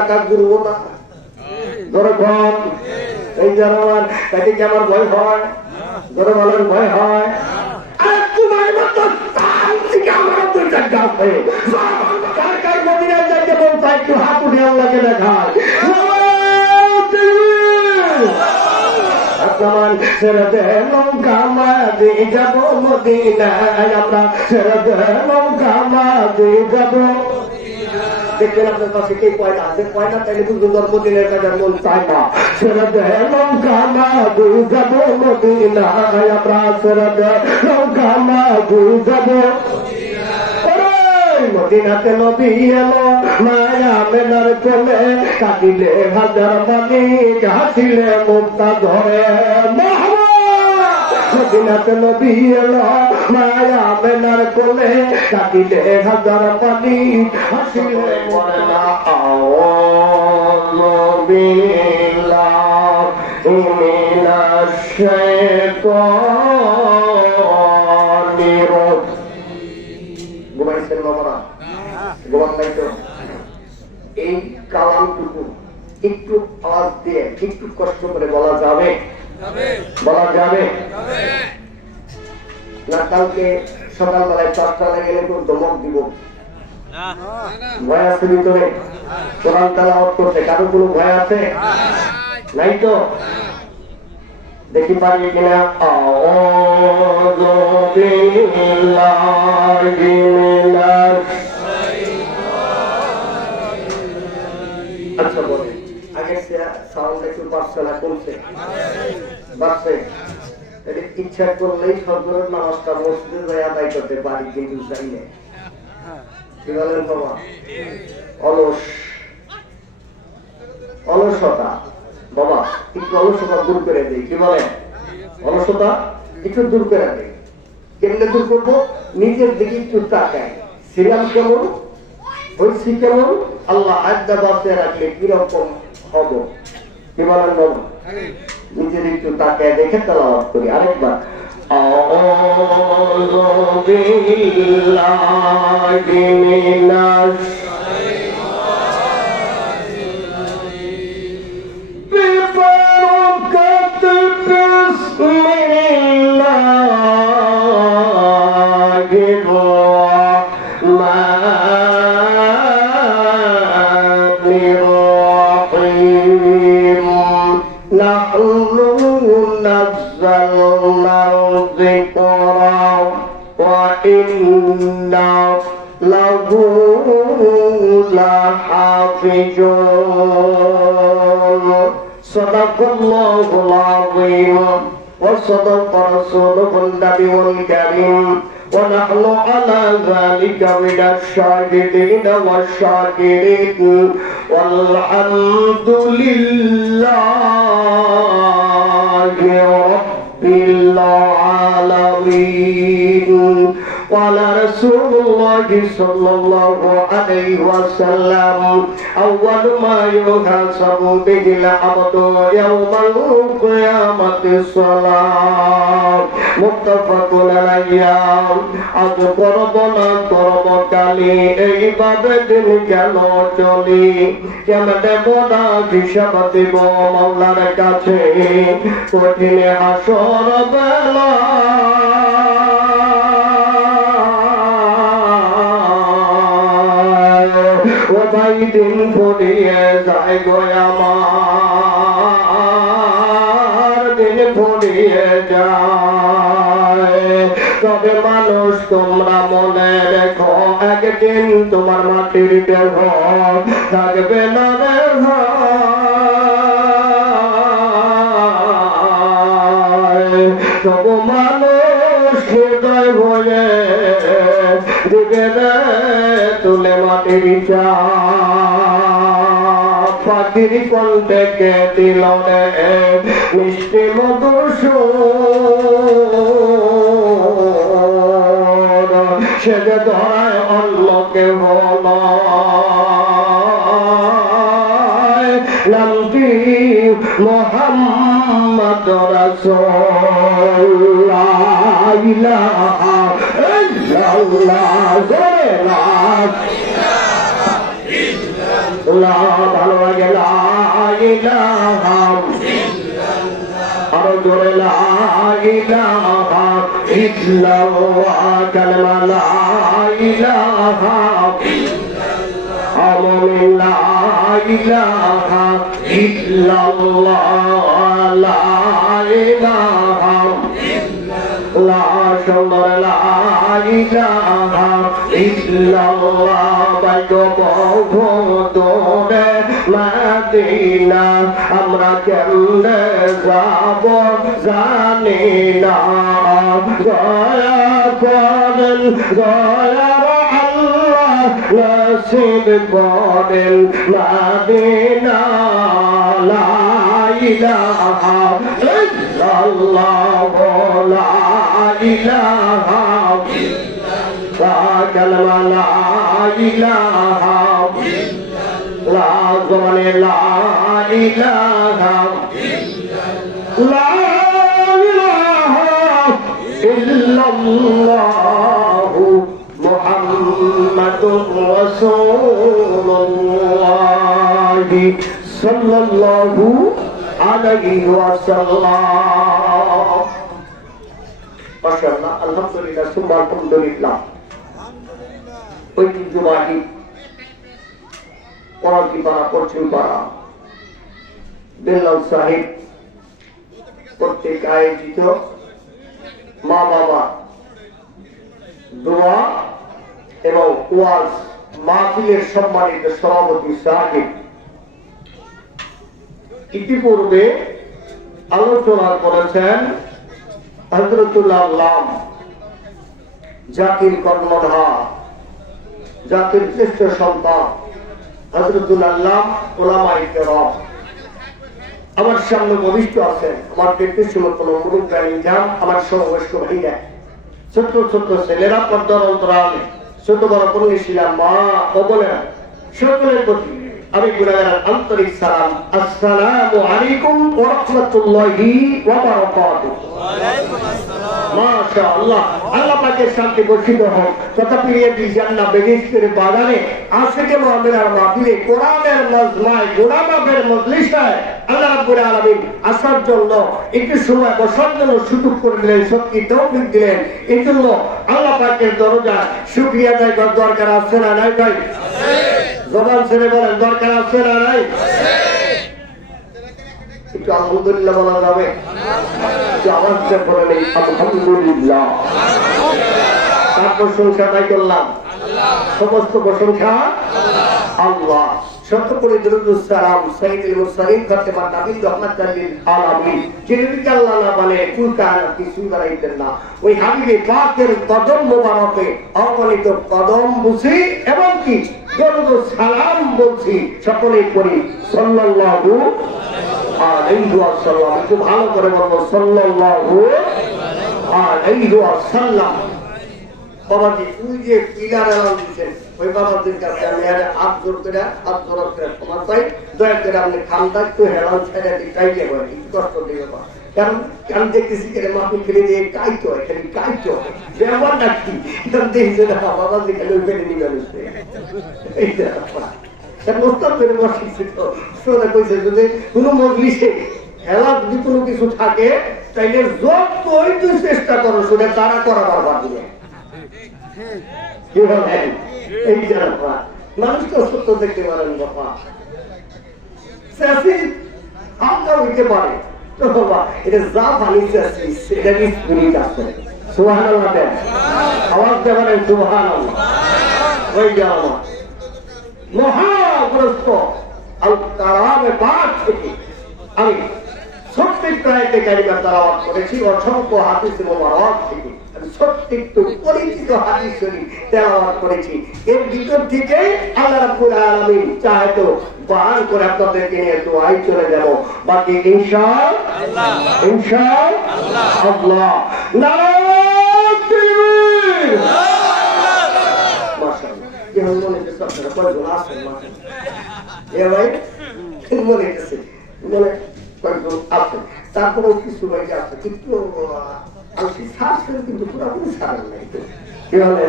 টাকা করবো না ধরো এই জানাবার তাকে কি আমার ভয় হয় ধরো বলার ভয় হয় তোমার মতো আমার দুইটা গাছ হয়ে কার কার মদিনায় যাইতে বলতে একটু হাত উঠে আল্লাহকে দেখায় নৌকা মাঝে যাবো মদিনায় আমরা নৌকা মাঝে যাবো দেখবেন আপনার কাছে কে কয়না আছে কয়না তাইলে দুজন জন্মদিনের কাছে মন চায় না সেরা দেয় নৌকা মাঝে যাবো মদিনায় আমরা সেরা দেয় নৌকা মাঝে যাবো মদিনাতে নবী এলো মায়া মেলার কোলে কাঁদিলে হাজার মালিক হাসিলে মুক্তা ধরে মদিনাতে নবী এলো মায়া মেলার কোলে কাঁদিলে হাজার মালিক হাসিলে মরে না ঘুমাইছেন বাবারা ঘুমান নাই তো এই কালামটুকু একটু আওয়াজ দিয়ে একটু কষ্ট করে বলা যাবে বলা যাবে না কালকে সকালবেলায় 4টায় গেলে তো ধমক দিব ভয় আছে ভিতরে কোরআন তেলাওয়াত করতে কারো কোনো ভয় আছে নাই তো দেখি পারি কিনা আউযু বিল্লাহি মিনাশ আচ্ছা বলে আগে সাউন্ড একটু বাড়ছে না কমছে বাড়ছে ইচ্ছা করলেই সজরের নামাজটা মসজিদে যাই আদায় করতে পারি কিন্তু যাই না কি বলেন বাবা অলসতা বাবা একটু অলসতা দূর করে দিই কি বলেন অলসতা একটু দূর করে দিই কেমনে দূর করবো নিজের দিকে একটু তাকায় সিরিয়াল কেমন হয়েছি কেমন আল্লাহ আড্ডা বাঁচতে রাখলে কিরকম হব কি বলেন বাবা নিজের একটু তাকায় দেখে তেলাওয়াত করি আরেকবার আউযু বিল্লাহি মিনাশ صدق الله العظيم وصدق رسوله النبي الكريم ونحن على ذلك من الشاهدين والشاكرين والحمد لله رب العالمين قال رسول الله صلى الله عليه وسلم أول ما يحاسب به العبد يوم القيامة الصلاة متفق عليه আজ করব না করব কালি এইভাবে দিন কেন চলি কেমনে বড় হিসাব দিব মাওলার কাছে কঠিন হাসর বেলা ও ভাই দিন ফুরিয়ে যায় গো আমার দিন ফুরিয়ে যায় তবে মানুষ তোমরা মনে রেখো একদিন তোমার মাটির দেহ থাকবে না রে তবু মানুষ হৃদয় ভয়ে দিকে তুলে মাটির পাখির কণ্ঠে কে দিল রে মিষ্টি মধুর সে যে ধরায় অন্যকে বল নামটি মুহাম্মদ রাসূলুল্লাহ ইলাহা ইল্লাল্লাহ লা ভালো লাগে লা ইলাহা আরো জোরে লা ইলাহা ইল্লাল্লাহ কালেমা লা ইলাহা আমুমিন লা ইলাহা ইল্লাল্লাহ লা ইলাহা লা সুন্দর লা ইলাহা ইল্লাল্লাহ বাইতো বহুদূরে মদিনা আমরা কেমনে যাব জানি না দয়া করেন দয়ার আল্লাহ নসিব করেন মদিনা লা ইলাহা ইল্লাল্লাহ লা ইলাহা কালেমা লা ইলাহা লা জবানে লা ইলাহা লা ইলাহা ইল্লাল্লাহ মুহাম্মাদুর রাসূলুল্লাহ সাল্লাল্লাহু আলাইহি ওয়াসাল্লাম। মাশাআল্লাহ, আলহামদুলিল্লাহ, সুবহান আলহামদুলিল্লাহ। ঐতিহ্যবাহী পরাজি পাড়া, পশ্চিম পাড়া বেল্লাল সাহেব কর্তৃক আয়োজিত মা বাবা দোয়া এবং ওয়াজ মাহফিলের সম্মানিত সভাপতি সাহেব ইতিপূর্বে আলোচনা করেছেন হযরতুল্লাহ আল্লাহ জাতির কর্ণধার, জাতির শ্রেষ্ঠ সন্তান হযরতুল্লাহ আল্লাহ উলামায়ে কেরাম। আমার সামনে বলিষ্ঠ আছেন আমার ব্যক্তির সমর্থন মুরুব্বিয়ান, আমার সমবয়স্ক ভাইরা, ছোট্ট ছোট্ট ছেলেরা, পর্দার অন্তরালে ছোট বড় কন্যাশীলা মা ও বোনেরা, সকলের প্রতি আমি গুনাহের আন্তরিক সালাম। আসসালামু আলাইকুম ওয়া রাহমাতুল্লাহি ওয়া বারাকাতুহু। মাশাআল্লাহ, আল্লাহ পাকের শান্তি বর্ষিত হোক। তথাপি এই জান্নাত বেহেশতের বাগানে আশিকে মুআমিনার মাহফিলে কোরআনের মাজমায় গোলামাবের মজলিসে আল্লাহ রাব্বুল আলামিন আসার জন্য একটু সময় বসার জন্য সুযোগ করে দিলেন, শক্তি তৌফিক দিলেন। এই জন্য আল্লাহ পাকের দরজা শুকরিয়া আদায় করার দরকার আছে না নাই ভাই? জবান ছেড়ে বলেন, দরকার আছে না নাই? একটু আলহামদুলিল্লাহ বলা যাবে? একটু আওয়াজ দিয়ে বলেন আলহামদুলিল্লাহ। তার প্রশংসা তাই করলাম, সমস্ত প্রশংসা আল্লাহ। সত্যপরি দরুদ সালাম সাইয়্যিদুল মুরসালিন খাতেমা নবীর রহমাতুল লিল আলামিন, যিনি আল্লাহ না বলে কুল কায়নাত কিছু দাঁড়াইতেন না, ওই হাবিবে পাকের কদম মোবারকে অগণিত কদম বুঝি এবং কি দরুদ সালাম বলছি সকলেই করি সাল্লাল্লাহু আলাইহি ওয়াসাল্লাম। একটু ভালো করে বলবো সাল্লাল্লাহু আলাইহি ওয়াসাল্লাম। বাবাজি ওই যে পিলার এলান দিচ্ছেন, ওই বাবাজির কাছে আমি হাত জোর করে ক্ষমা চাই, দয়া করে আপনি খামটা একটু হেলান ছেড়ে দিতে হয়, একটু কষ্ট দিবে। কারণ আমি দেখতেছি মাহফিল ফেলে দিয়ে কাইতে হয়, খালি কাইতে হয়, ব্যাপারটা কি দেখছে না বাবাজি খালি ওই ফেলে নিয়ে গেছে। এইটা মোস্তাব করে বসেছি তো শোনা কইছে যদি কোনো মজলিসে হেলা যদি কোনো কিছু থাকে তাইলে যতই তুই চেষ্টা করো শুনে তারা করাবার বাকি এই জানা মানুষ তো সত্য দেখতে পারেন বাবা, আমটা হইতে পারে তো বাবা, এটা যা বানিয়েছে এটা স্পিরিট আছে। সুবহানাল্লাহ দেন, আওয়াজ দিয়ে বলেন সুবহানাল্লাহ। ওই যে আমার মহাগ্রস্ত আল কালামে পাক থেকে আমি 36 আয়াতে কারিমা তেলাওয়াত করেছি, অসংখ্য হাদিস মোবারক থেকে আমি 36 পরিচিত হাদিস শরীফ তেলাওয়াত করেছি। এর ভিতর থেকে আল্লাহ রাব্বুল আলামিন চাহে তো বান করে আপনাদেরকে নিয়ে দোয়ায় চলে যাব, বাকি ইনশাআল্লাহ ইনশাআল্লাহ। নারায়ে তাকবীর। মাশাআল্লাহ, কি হলো মনে হচ্ছে আপনারা কয়জন আছেন? এ ভাই মনে হচ্ছে মনে কয়েকজন আছেন, তারপরেও কিছু ভাই আছে কিন্তু সারেন, কিন্তু পুরাপুরি সারেন নাই। কি হলে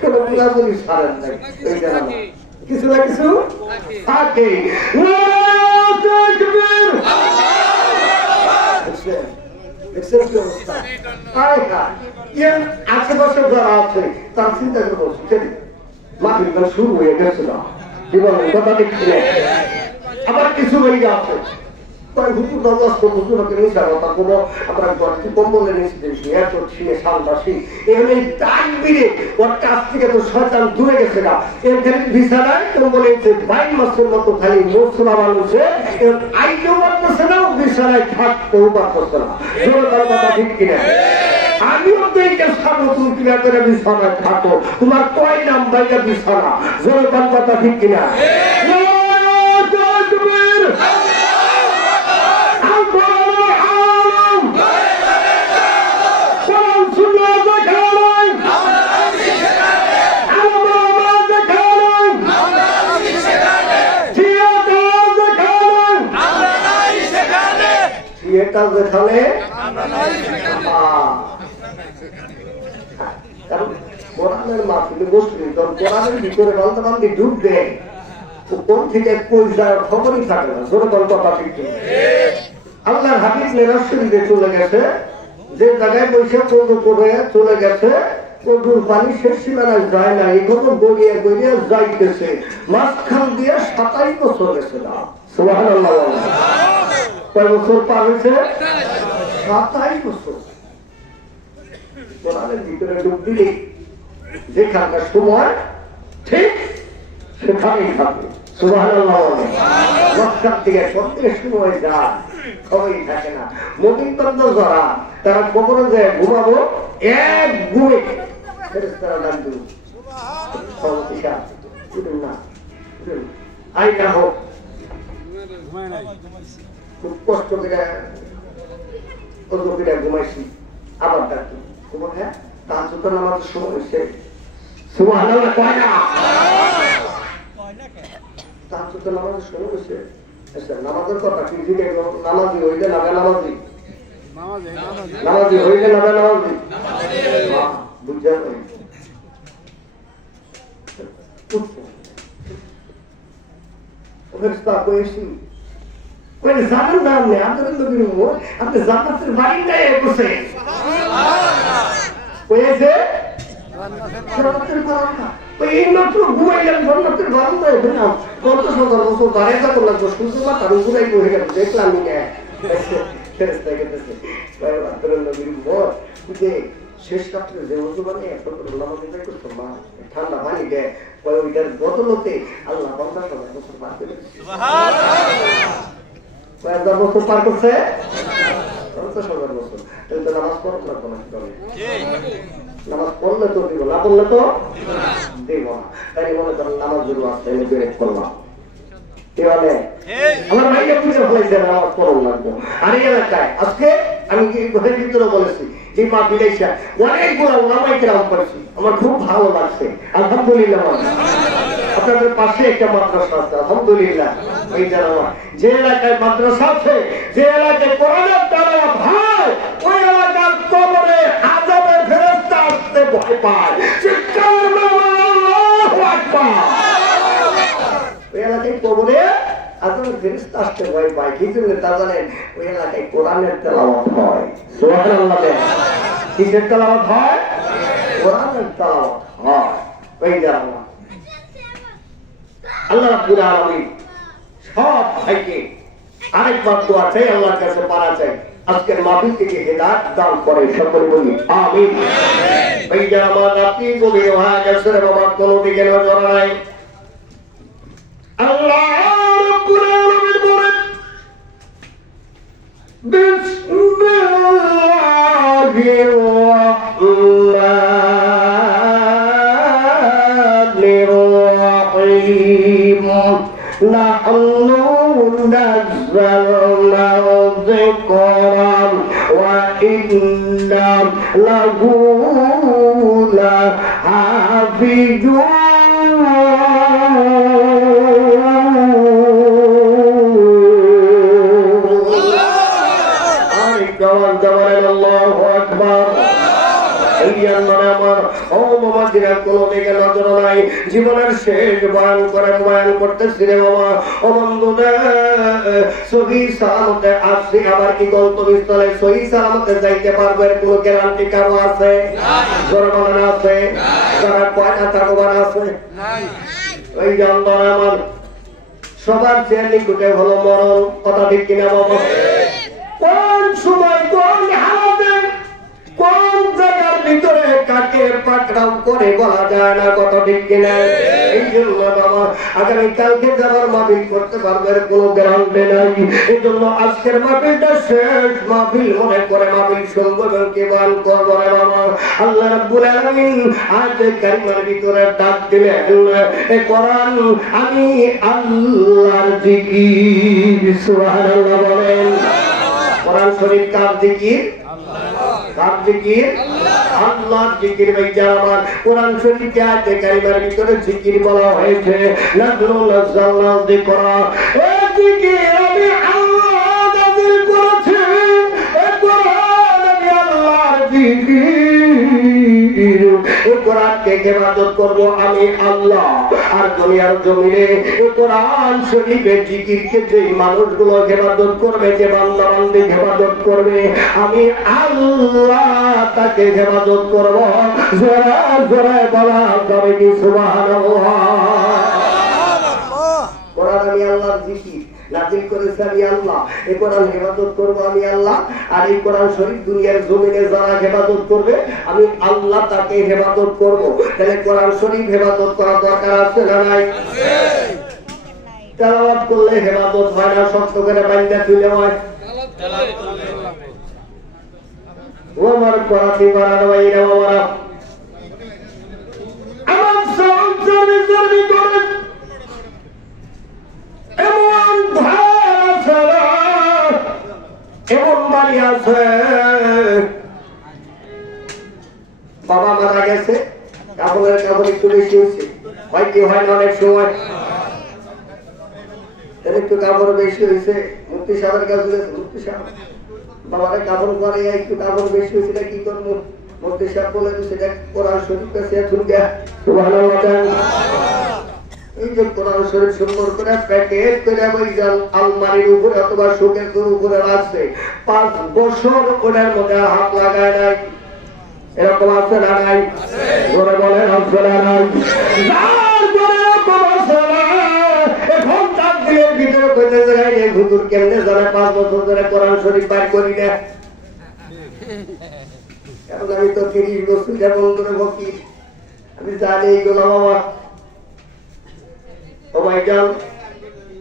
কোনো পুরাপুরি সারেন নাই, ওই জানা কিছু না কিছু থাকে। আশেপাশে যারা আছে তার চিন্তা করে বলছে মাটির গান শুরু হয়ে গেছে না কি বলেন কথা দেখছি আবার কিছু হয়ে আছে হুজুর নামাজ করবো হুজুরকে নিয়ে যাবো তা কোনো আমরা গর্তি কম্বলে নিয়েছি এত ছিঁড়ে সালবাসী এখানে তাকবিরে ওর কাছ থেকে তো শয়তান দূরে গেছে না এখানে বিছানায় কম্বলে 22 মাসের মতো খালি মশলা মানুষে আইতেও পারতেছে না বিছানায় থাকতেও পারতেছে না জোরে তার কথা ঠিক কিনা আমিও তো এই চেষ্টা নতুন কিনা করে বিছানায় থাকো তোমার কয় নাম বাইরে বিছানা জোরে তার কথা ঠিক কিনা যেখানে কোরআনের মাহফিলে বসলি তোর কোরআনের ভিতরে বলতে বান্ধি ঢুকবে কোন থেকে কই যায় খবরই থাকে না জোরে বল কথা ঠিক আল্লাহর হাদিস মেরাজ শরীফে চলে গেছে যে জায়গায় বসে কদু করে চলে গেছে কদুর পানি শেষ সীমানায় যায় না এখনো গড়িয়ে গড়িয়ে যাইতেছে মাঝখান দিয়ে 27 বছর গেছে না সুবহানাল্লাহ কয় বছর পার হয়েছে 27 বছর কোরআনের ভিতরে ডুব দিলে যেখানকার সময় ঠিক সেখানেই থাকে সুবহানাল্লাহ মক্কার থেকে সত্যের সময় যায় খবরই থাকে না মতিনবন্ধ যারা তারা কবরে যায় ঘুমাবো এক ঘুমে ফেরেশতারা ডাক দিল সবকিছু উঠুন না আই না হোক খুব কষ্ট করে ঘুমাইছি আবার ডাক্তার তোমার হ্যাঁ তাহাজ্জুদ নামাজের সময় হয়েছে সুবহানাল্লাহ কয় না তাহাজ্জুদ নামাজের সময় হয়েছে নামাজের কথা কি দিকে নামাজি হইলে না নামাজি নামাজি হইলে না নামাজি বুঝা যায় ফেরেশতা কইছি কই জানেন না আপনি আন্দোলন নবীর মোড় আপনি জান্নাতের বাড়িটায় বসে কইছে জান্নাতের বারান্দা কই এই মাত্র ঘুমাইলাম জান্নাতের বারান্দায় বললাম কত সুন্দর বছর দাঁড়িয়ে থাকো লাগতো সূর্য মাথা উপরেই বসে গেল দেখলাম না ফেরেশতা গেছে কই আন্দোলন নবীর মোড় যে শেষ রাত্রে যে ওযু বানিয়ে এত করে নামাজ পড়তে করতো মা ঠান্ডা পানি দেয় কই ওইটার বদলতে আল্লাহ বান্দা সবার বছর পার করে সুবহানাল্লাহ কয়েকবার বছর পার করছে 50,000 বছর তাই তো নামাজ পড়ো না কোনো নামাজ পড়লে তো দিব না পড়লে তো দিব না তাই মনে করেন নামাজ যদি আসতে আমি বেরেক করলাম এবারে আমার ভাইয়া বুঝে ফেলেছে নামাজ পড়ো লাগবে আর এই এলাকায় আজকে আমি কি ঘরের ভিতরে বলেছি যে মা বিদেশা অনেকগুলো ওলামায়ে কেরাম করেছি আমার খুব ভালো লাগছে আলহামদুলিল্লাহ আপনাদের পাশে একটা মাদ্রাসা আছে আলহামদুলিল্লাহ ওই জানাওয়া যে এলাকায় মাদ্রাসা আছে যে এলাকায় কোরআনের তেলাওয়াত হয় ওই এলাকার কবরে আযাবের ফেরেশতা আসতে ভয় পায় চিৎকার মারো আল্লাহু আকবার ওই এলাকায় কবরে আযাবের ফেরেশতা আসতে ভয় পায় কি জন্য তা জানেন ওই এলাকায় কোরআনের তেলাওয়াত হয় সুবহানাল্লাহ কিসের তেলাওয়াত হয় কোরআনের তেলাওয়াত হয় ওই জানাওয়া আল্লাহ রাব্বুল আলামিন সব ভাইকে আরেকবার দোয়া চাই আল্লাহর কাছে পারা চাই আজকের মাহফিল থেকে হেদায়েত দান করে সকলে বলি আমিন ভাই যারা আমার রাত্রি গভীর হয়ে গেছে আমার কোনো দিকে নজর নাই আল্লাহ রাব্বুল আলামিন বলেন বিসমিল্লাহির রাহমানির রহিম نحن نزلنا الذكر وإنا له لحافظون الله أكبر দিনের কোনো দিকে নজর নাই, জীবনের শেষ বয়ান করতেছি রে বাবা। ও বন্ধুদের সহি সালামতে আসছি, আবার কি গন্তব্যস্থলে সহি সালামতে যাইতে পারবে কোনো গ্যারান্টি কারো আছে? জনগণ আছে? তারা কয়টা থাকবার আছে? ওই জন্ম আমার সবার চেয়ে নিকটে হলো মরণ, কথা ঠিক কিনা বাবা? কোন সময় কোন হালাতে কোন জায়গার ভিতরে কাকে পাকড়াও করে বলা যায় না, কথা ঠিক কিনা? এই জন্য বাবা আগামীকালকে যাবার মাহফিল করতে পারবে কোনো গ্যারান্টি নাই। এই জন্য আজকের মাহফিলটা শেষ মাহফিল মনে করে মাহফিল শুনবো এবং কি বয়ান করবো রে বাবা। আল্লাহ রাব্বুল আলামিন আয়াতে কারিমার ভিতরে ডাক দিলেন, এ কোরআন আমি আল্লাহর জিকির। সুবহানাল্লাহ বলেন। কোরআন শরীফ কার জিকির? কার জিকির? আল্লাহর জিকির। ভাইয়া আমার কোরআন শরীফে আয়াতে কারিমার ভিতরে জিকির বলা হয়েছে, নাযরু নাযালনা যিকরা। এই জিকির আমি আল্লাহ নাযিল করেছি, এই কোরআন আমি আল্লাহর জিকির। এই কোরআনকে ইবাদত করব আমি আল্লাহ। আর দুনিয়ার জমিনে এই কোরআন শরীফের জিকিরকে যে মানুষগুলো ইবাদত করবে, যে বান্দা বান্দি ইবাদত করবে, আমি আল্লাহ তাকে ইবাদত করব। জোরে জোরে বলা যাবে কি সুবহানাল্লাহ? কোরআন আমি আল্লাহর জিকির নাযিল করেছি আমি আল্লাহ, এই কোরআন ইবাদত করব আমি আল্লাহ। আর এই কোরআন শরীফ দুনিয়ার জমিনে যারা ইবাদত করবে আমি আল্লাহ তাকে ইবাদত করব। তাহলে কোরআন শরীফ ইবাদত করা দরকার আছে না নাই? তেলাওয়াত করলে ইবাদত হয় না, শক্ত করে বাইন্দা তুলে হয়। ওমর করাতি বানানো বাইরা ওমর আমার সঞ্চরি জমি করে এমন ধার আছে, এমন বাড়ি আছে, বাবা মারা গেছে, কাপড়ের কাপড় একটু বেশি হয়েছে, হয় কি হয় না অনেক সময় একটু কাপড় বেশি হয়েছে, মুক্তি সাহেবের কাছে গেছে, মুক্তি সাহেব বাবার কাপড় পরে একটু কাপড় বেশি হয়েছে, কি করবো? মুক্তি সাহেব বলে সেটা কোরআন শরীফ কাছে ঢুকে সুবহানাল্লাহ। এই যে কোরআন শরীফ সুন্দর করে প্যাকেট করে ওই আলমারির উপরে অথবা শোকেসের উপরে রাখছে, 5 বছর ওটার মধ্যে হাত লাগায় নাই। এরকম আছে না নাই? বলে বলেন আছে না নাই? এখন তার দিলের ভিতরে কইতে যায় এই হুজুর কেমনে জানে 5 বছর ধরে কোরআন শরীফ পাঠ করি না। এখন আমি তো 30 বছর যেমন ধরে ভক্তি আমি জানি এইগুলো বাবা।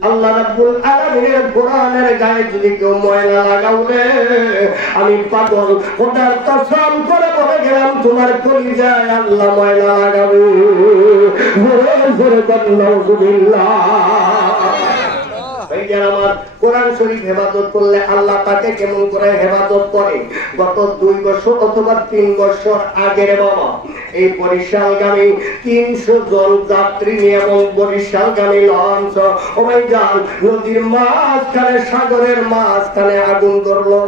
আল্লাহ রাব্বুল আলামিনের কোরআনের গায়ে যদি কেউ ময়লা লাগাবে, আমি পাগল ওটার কসম করে বলে গেলাম তোমার কলিজায় আল্লাহ ময়লা লাগাবে। জোরে জোরে বলেন নাউযুবিল্লাহ। আমার কোরআন শরীফ হেফাজত করলে আল্লাহ তাকে কেমন করে হেফাজত করে? গত 2 বছর অথবা 3 বছর আগের বাবা এই বরিশালগামী 300 জন যাত্রী নিয়ে এবং বরিশালগামী লঞ্চ ওমাইজান নদীর মাঝখানে, সাগরের মাঝখানে আগুন ধরলো।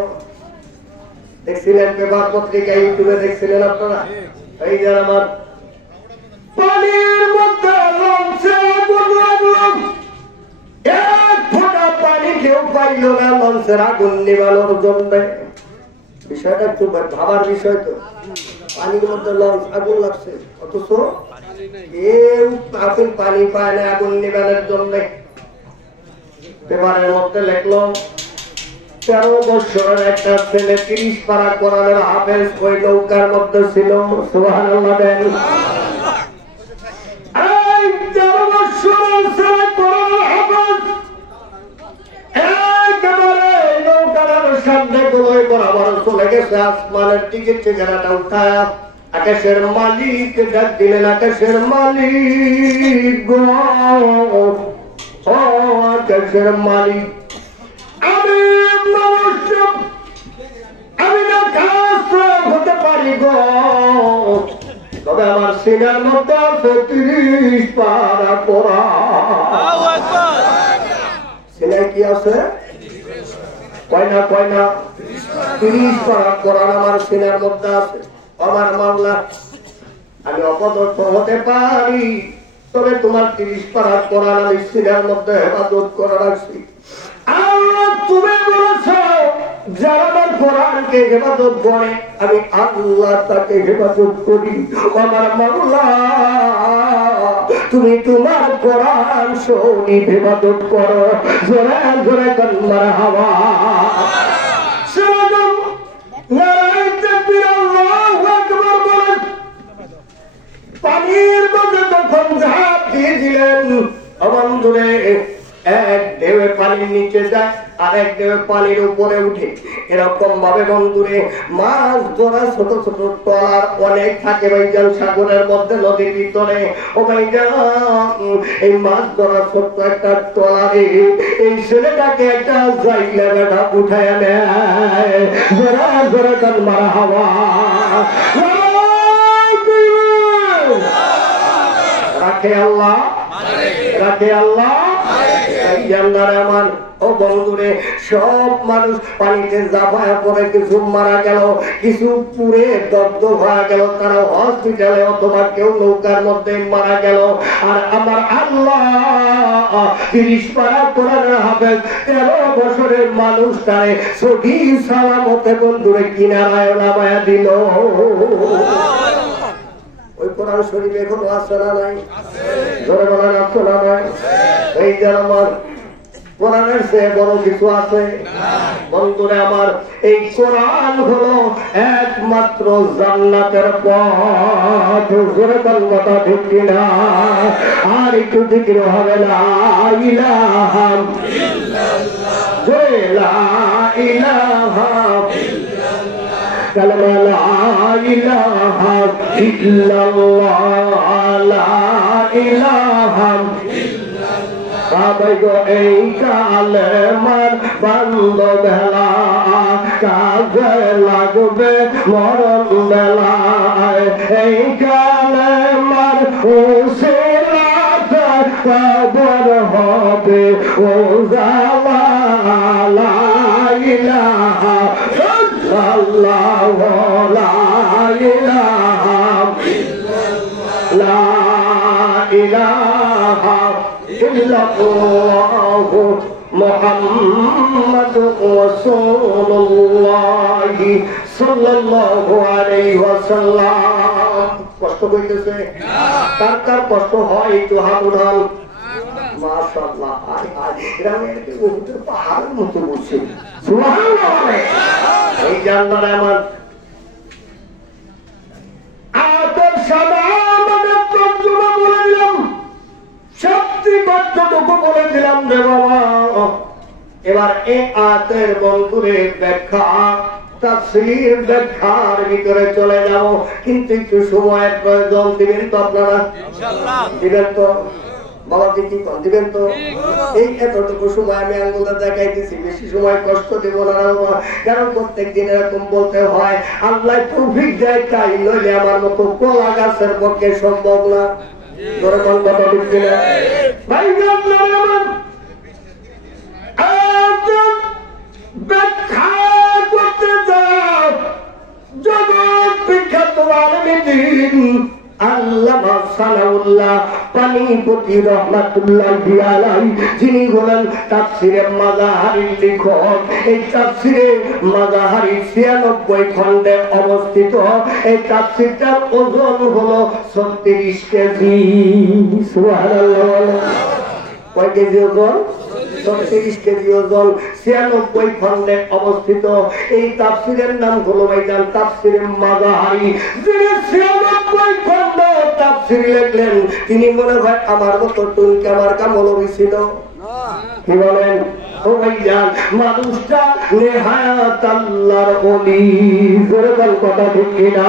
দেখছিলেন পেপার পত্রিকা, ইউটিউবে দেখছিলেন আপনারা? এই যে আমার পানির মধ্যে লঞ্চে আগুন লাগলো, এক ফোঁটা পানি কেউ পাইল না লঞ্চের আগুন নিবানোর জন্য। বিষয়টা একটু ভাবার বিষয় তো, পানির মধ্যে লঞ্চ আগুন লাগছে, অথচ কেউ আপন পানি পায় না আগুন নিবানোর জন্য। পেপারের মধ্যে লিখলো 13 বছরের একটা ছেলে 30 পারা কোরআনের হাফেজ ওই নৌকার মধ্যে ছিল। সুবহানাল্লাহ। এই 13 বছরের ছেলে কোরআনের হাফেজ একেবারে নৌকার সামনে গোলই বরাবর চলে গেছে, আসমানের দিকে চেহারাটা উঠায় আকাশের মালিক ডাক দিলেন, আকাশের মালিক গো, ও আকাশের মালিক, আমি না খাস হতে পারি গো, তবে আমার সিনার মধ্যে আছে 30 পারা কোরআন। সিনায় কি আছে? কয়না 30 পারা কোরআন আমার সিনার মধ্যে আছে। আমার মাওলা আমি অপদর্থ হতে পারি, তবে তোমার 30 পারার কোরআন আমি সিনার মধ্যে হেফাজত করে রাখছি। আল্লাহ তুমি বলেছ যারা আমার কোরআনকে হেফাজত করে আমি আল্লাহ তাকে হেফাজত করি। আমার মাওলা তুমি তোমার কোরআন শরীফ হেফাজত করো। জোরে জোরে কন্মার হাওয়া নারায়ে তাকবীর আল্লাহু আকবার বলেন। পানির মধ্যে তখন ঝাঁপ দিয়েছিলেন, বন্ধুরে এক ঢেউয়ে পানির নিচে যায় আর এক ঢেউয়ে পানির উপরে উঠে। এরকম ভাবে বন্ধুরে মাছ ধরা ছোট ছোট ট্রলার অনেক থাকে ভাইজান সাগরের মধ্যে, নদীর ভিতরে। ও ভাইজান এই মাছ ধরা ছোট্ট একটা ট্রলারে এই ছেলেটাকে একটা জাইলা বেটা উঠায় নেয়। জোরা জোরা কান মারা হাওয়া রাখে আল্লাহ, রাখে আল্লাহ। ও বন্ধুরে সব মানুষ পানিতে জাফায়া পরে, কিছু মারা গেল, কিছু পুরে দগ্ধ হয়ে গেল, তারা হসপিটালে অথবা কেউ নৌকার মধ্যে মারা গেল। আর আমার আল্লাহ 30 পারা কোরআনের হাফেজ 13 বছরের মানুষটারে সহি সালামতে বন্ধুরে কিনারায় নামায়া দিল। ওই কোরআন শরীফ এখনো আছে না নাই? ধরে বলেন আছে না নাই? এই যেন আমার কোরআনের চেয়ে বড় কিছু আছে বন্ধুরা আমার? এই কোরআন হলো একমাত্র জান্নাতের পথ। জোরে কথা ঠিক কিনা? আর একটু জিকির হবে লা ইলাহা ইল্লাল্লাহ, জোরে লা ইলাহা ইল্লাল্লাহ, কালেমা লা ইলাহা ইল্লাল্লাহ, লা ইলাহা বাবাই গো এই কালেমার বান্দ বেলা কাজে লাগবে মরণ বেলায়। এই কালেমার উসিলাতে কবর হবে ও জালা। লা ইলাহা ইল্লাল্লাহ, লা ইলাহা ইল্লাল্লাহ, লা ইলাহা ইল্লাল্লাহ মুহাম্মাদুর রাসূলুল্লাহ সাল্লাল্লাহু আলাইহি ওয়াসাল্লাম। কষ্ট হইতেছে? কার কার কষ্ট হয় একটু হাত উঠান। মাশাআল্লাহ, গ্রামের উহুদের পাহাড়ের মতো বলছে সুবহানাল্লাহ। এই জান্নাতে আমার আতর সাদা আমাদের তর্জমা বলে দিলাম, সত্যি বাক্যটুকু বলে দিলাম রে বাবা। এবার এই আয়াতের বন্ধুরে ব্যাখ্যা তাফসীর ব্যাখ্যার ভিতরে চলে যাব, কিন্তু একটু সময়ের প্রয়োজন। দিবেন তো আপনারা? ইনশাআল্লাহ দিবেন তো? বাবা কি কোন দিবেন তো? এই এতটুকু সময় আমি আঙ্গুলটা দেখাইতেছি, বেশি সময় কষ্ট দেব না বাবা, কারণ প্রত্যেক দিন এরকম বলতে হয়। আল্লাহ তৌফিক দেয় তাই, নইলে আমার মতো কলা গাছের পক্ষে সম্ভব না। ধরে কোন কথা দিচ্ছে না ভাই? ব্যাখ্যা করতে যাও জগৎ বিখ্যাত আলেম আল্লামা সানাউল্লাহ পানিপতি রাহমাতুল্লাহি আলাইহি, যিনি হলেন তাফসীরে মাযাহারির লেখক। এই তাফসীরে মাযাহারি 96 খণ্ডে অবস্থিত। এই তাফসীরটার ওজন হলো 36 কেজি। সুবহানাল্লাহ। কয় কেজি ওজন? 36 কেজি ওজন, 96 খণ্ডে অবস্থিত। এই তাফসীরের নাম হলো ভাইজান তাফসীরে মাযাহারি। যিনি 96 খণ্ড তাফসীর লিখলেন, তিনি মনে হয় আমার মতো টুনকে আমার কামলবি ছিল। কি বলেন? ও ভাইজান, মানুষটা নেহায়াত আল্লাহর ওলি। জোরে বল কথা ঠিক কিনা?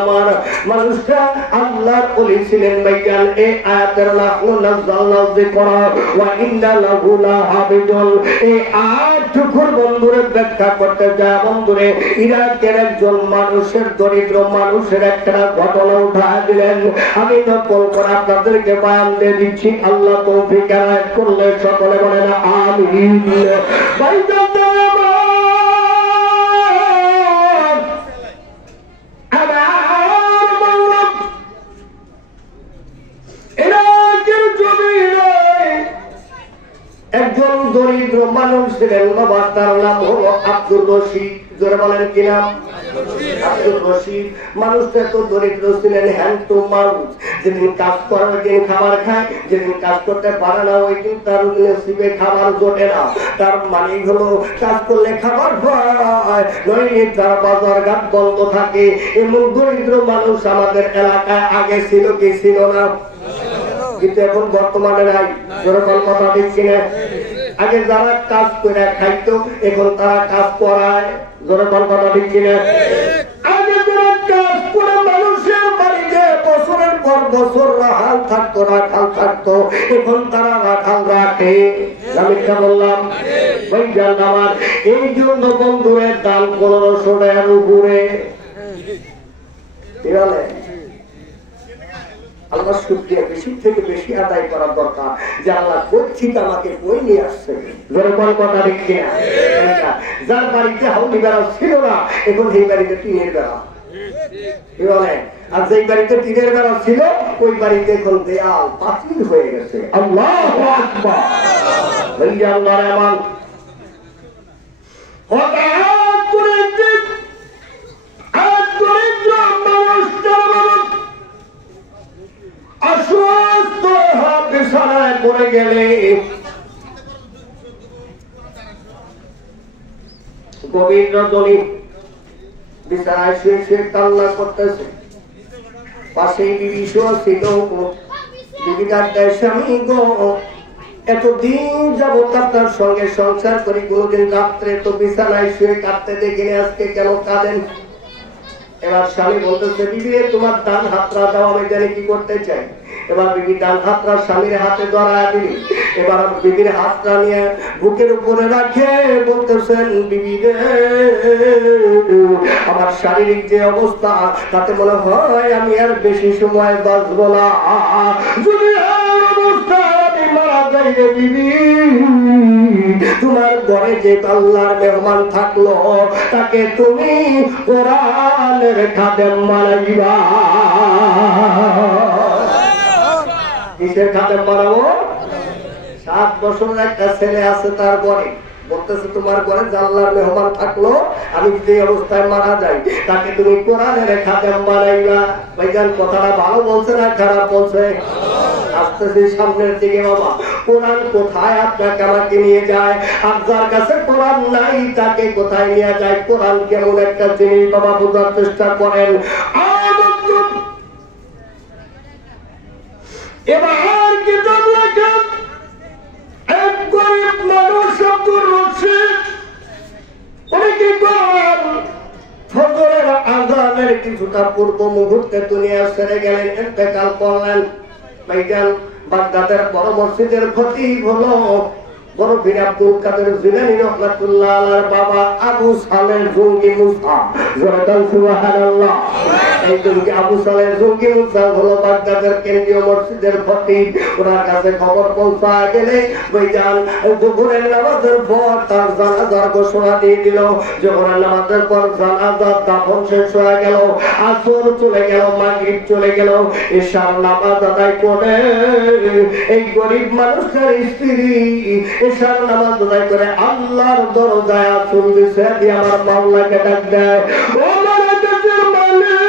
আমার মানুষটা আল্লাহর ওলি ছিলেন ভাইজান। এই আয়াতের নাহনু নাযালনা যিকরা ওয়া ইন্না লাহু লাহাফিজুন, এই আয়াতটুকুর বন্ধুরে ব্যাখ্যা করতে যায় বন্ধুরে ইরাকের একজন মানুষের, দরিদ্র মানুষের একটা ঘটনা উঠায় দিলেন। আমি নকল করে আপনাদেরকে বয়ান দিয়ে দিচ্ছি, আল্লাহ তৌফিক এনায়েত করলে সকলে বলে না আমিন। ভাইজান আমার একজন দরিদ্র মানুষ ছিলেন বাবা, তার নাম হলো আব্দুর রশিদ। জোরে বলেন কি নাম? আব্দুর রশিদ। মানুষটা তো দরিদ্র ছিলেন, হ্যান্ড মানুষ। যেদিন কাজ করে ওই দিন খাবার খায়, যেদিন কাজ করতে পারে না ওই দিন তার নসিবে খাবার জোটে না। তার মানে হলো কাজ করলে খাবার পায়, নইলে তার বাজার ঘাট বন্ধ থাকে। এমন দরিদ্র মানুষ আমাদের এলাকায় আগে ছিল কি ছিল না? কিন্তু এখন বর্তমানে নাই। যেরকম কথা দিচ্ছি না, আগে যারা কাজ করে খাইতো এখন তারা কাজ করায়। যেরকম কথা দিচ্ছি না, আগে যারা কাজ করে মানুষের বাড়িতে বছরের পর বছর রাখাল থাকতো, রাখাল থাকতো, এখন তারা রাখাল রাখে। আমি বললাম ওই জান আমার, এই জন্য বন্ধুরের দাম 1500 টাকার উপরে। কি বলে? আল্লাহ শুকরিয়া বেশি থেকে বেশি আদায় করার দরকার, যে আল্লাহ কোথেকে আমাকে বই নিয়ে আসছে। যেরকম কথা দেখছি না, যার বাড়িতে হাউলি বেড়া ছিল না এখন সেই বাড়িতে টিনের বেড়া। কি বলে? আর যেই বাড়িতে টিনের বেড়া ছিল ওই বাড়িতে এখন দেয়াল পাঁচিল হয়ে গেছে। আল্লাহু আকবার। ওই যে আল্লাহর এমন হঠাৎ করে অসুস্থ বিছানায় পড়ে গেলে গভীর রজনী বিছানায় শুয়ে শুয়ে কান্না করতেছে। পাশেই বিবি শুয়ে ছিল। বিবি ডাক্তার, স্বামী গো, এতদিন যাবত আপনার সঙ্গে সংসার করি, কোনদিন রাত্রে তো বিছানায় শুয়ে কাঁদতে দেখিনি, আজকে কেন কাঁদেন? এবার স্বামী বলতেছে, বিবি তোমার ডান হাতটা দাও, আমি জানি কি করতে চাই। এবার বিবি ডান হাতটা স্বামীর হাতে ধরায় দিলি। এবার বিবির হাতটা নিয়ে বুকের উপরে রাখে বলতেছেন, বিবি রে, আমার শারীরিক যে অবস্থা তাতে মনে হয় আমি আর বেশি সময় বাঁচবো না। যদি অবস্থা আমি মারা যাই রে বিবি, তোমার ঘরে যে আল্লাহর মেহমান থাকলো তাকে তুমি কোরআনের খাদেম বানাইবা। কিসের খাদেম বানাবো? 7 বছরের একটা ছেলে আছে, তারপরে বলতেছে তোমার ঘরে যে আল্লাহর মেহমান থাকলো, আমি যে অবস্থায় মারা যাই তাকে তুমি কোরআনের খাদেম বানাইবা। ভাইজান কথাটা ভালো বলছে না খারাপ বলছে? আসতেছে সামনের দিকে। বাবা, কোরআন কোথায় আপনাকে আমাকে নিয়ে যায়? আপনার কাছে কোরআন নাই, তাকে কোথায় নিয়ে যায়? কোরআন কেমন একটা জিনিস বাবা, বোঝার চেষ্টা করেন। এবার কিতাব লেখা এক গরিব মানুষ আব্দুর রশিদ, উনি কি করেন? ফজরের আযানের কিছুটা পূর্ব মুহূর্তে দুনিয়া ছেড়ে গেলেন, ইন্তেকাল করলেন। ভাইজান, বাগদাদের বড় মসজিদের খতিব হলো বড় পীর আব্দুল কাদের জিলানী রাহমাতুল্লাহ আলাইহির বাবা আবু সালেহ জঙ্গি মুসা। জোরে সুবহানাল্লাহ। এই জঙ্গি আবু সালেহ জঙ্গি মুসা হলো বাগদাদের কেন্দ্রীয় মসজিদের খতিব। ওনার কাছে খবর পৌঁছায় গেলে ভাইজান দুপুরের নামাজের পর তার জানাজার ঘোষণা দিয়ে দিল। জোহরের নামাজের পর জানাজার দাফন শেষ হয়ে গেল, আসর চলে গেল, মাগরিব চলে গেল, ইশার নামাজ আদায় করে এই গরিব মানুষের স্ত্রী ইশার নামাজ আদায় করে আল্লাহর দরজায় আসল দিছে, দিয়ে আমার মাওলাকে ডাক দেয়, ও আমার দেশের মালিক,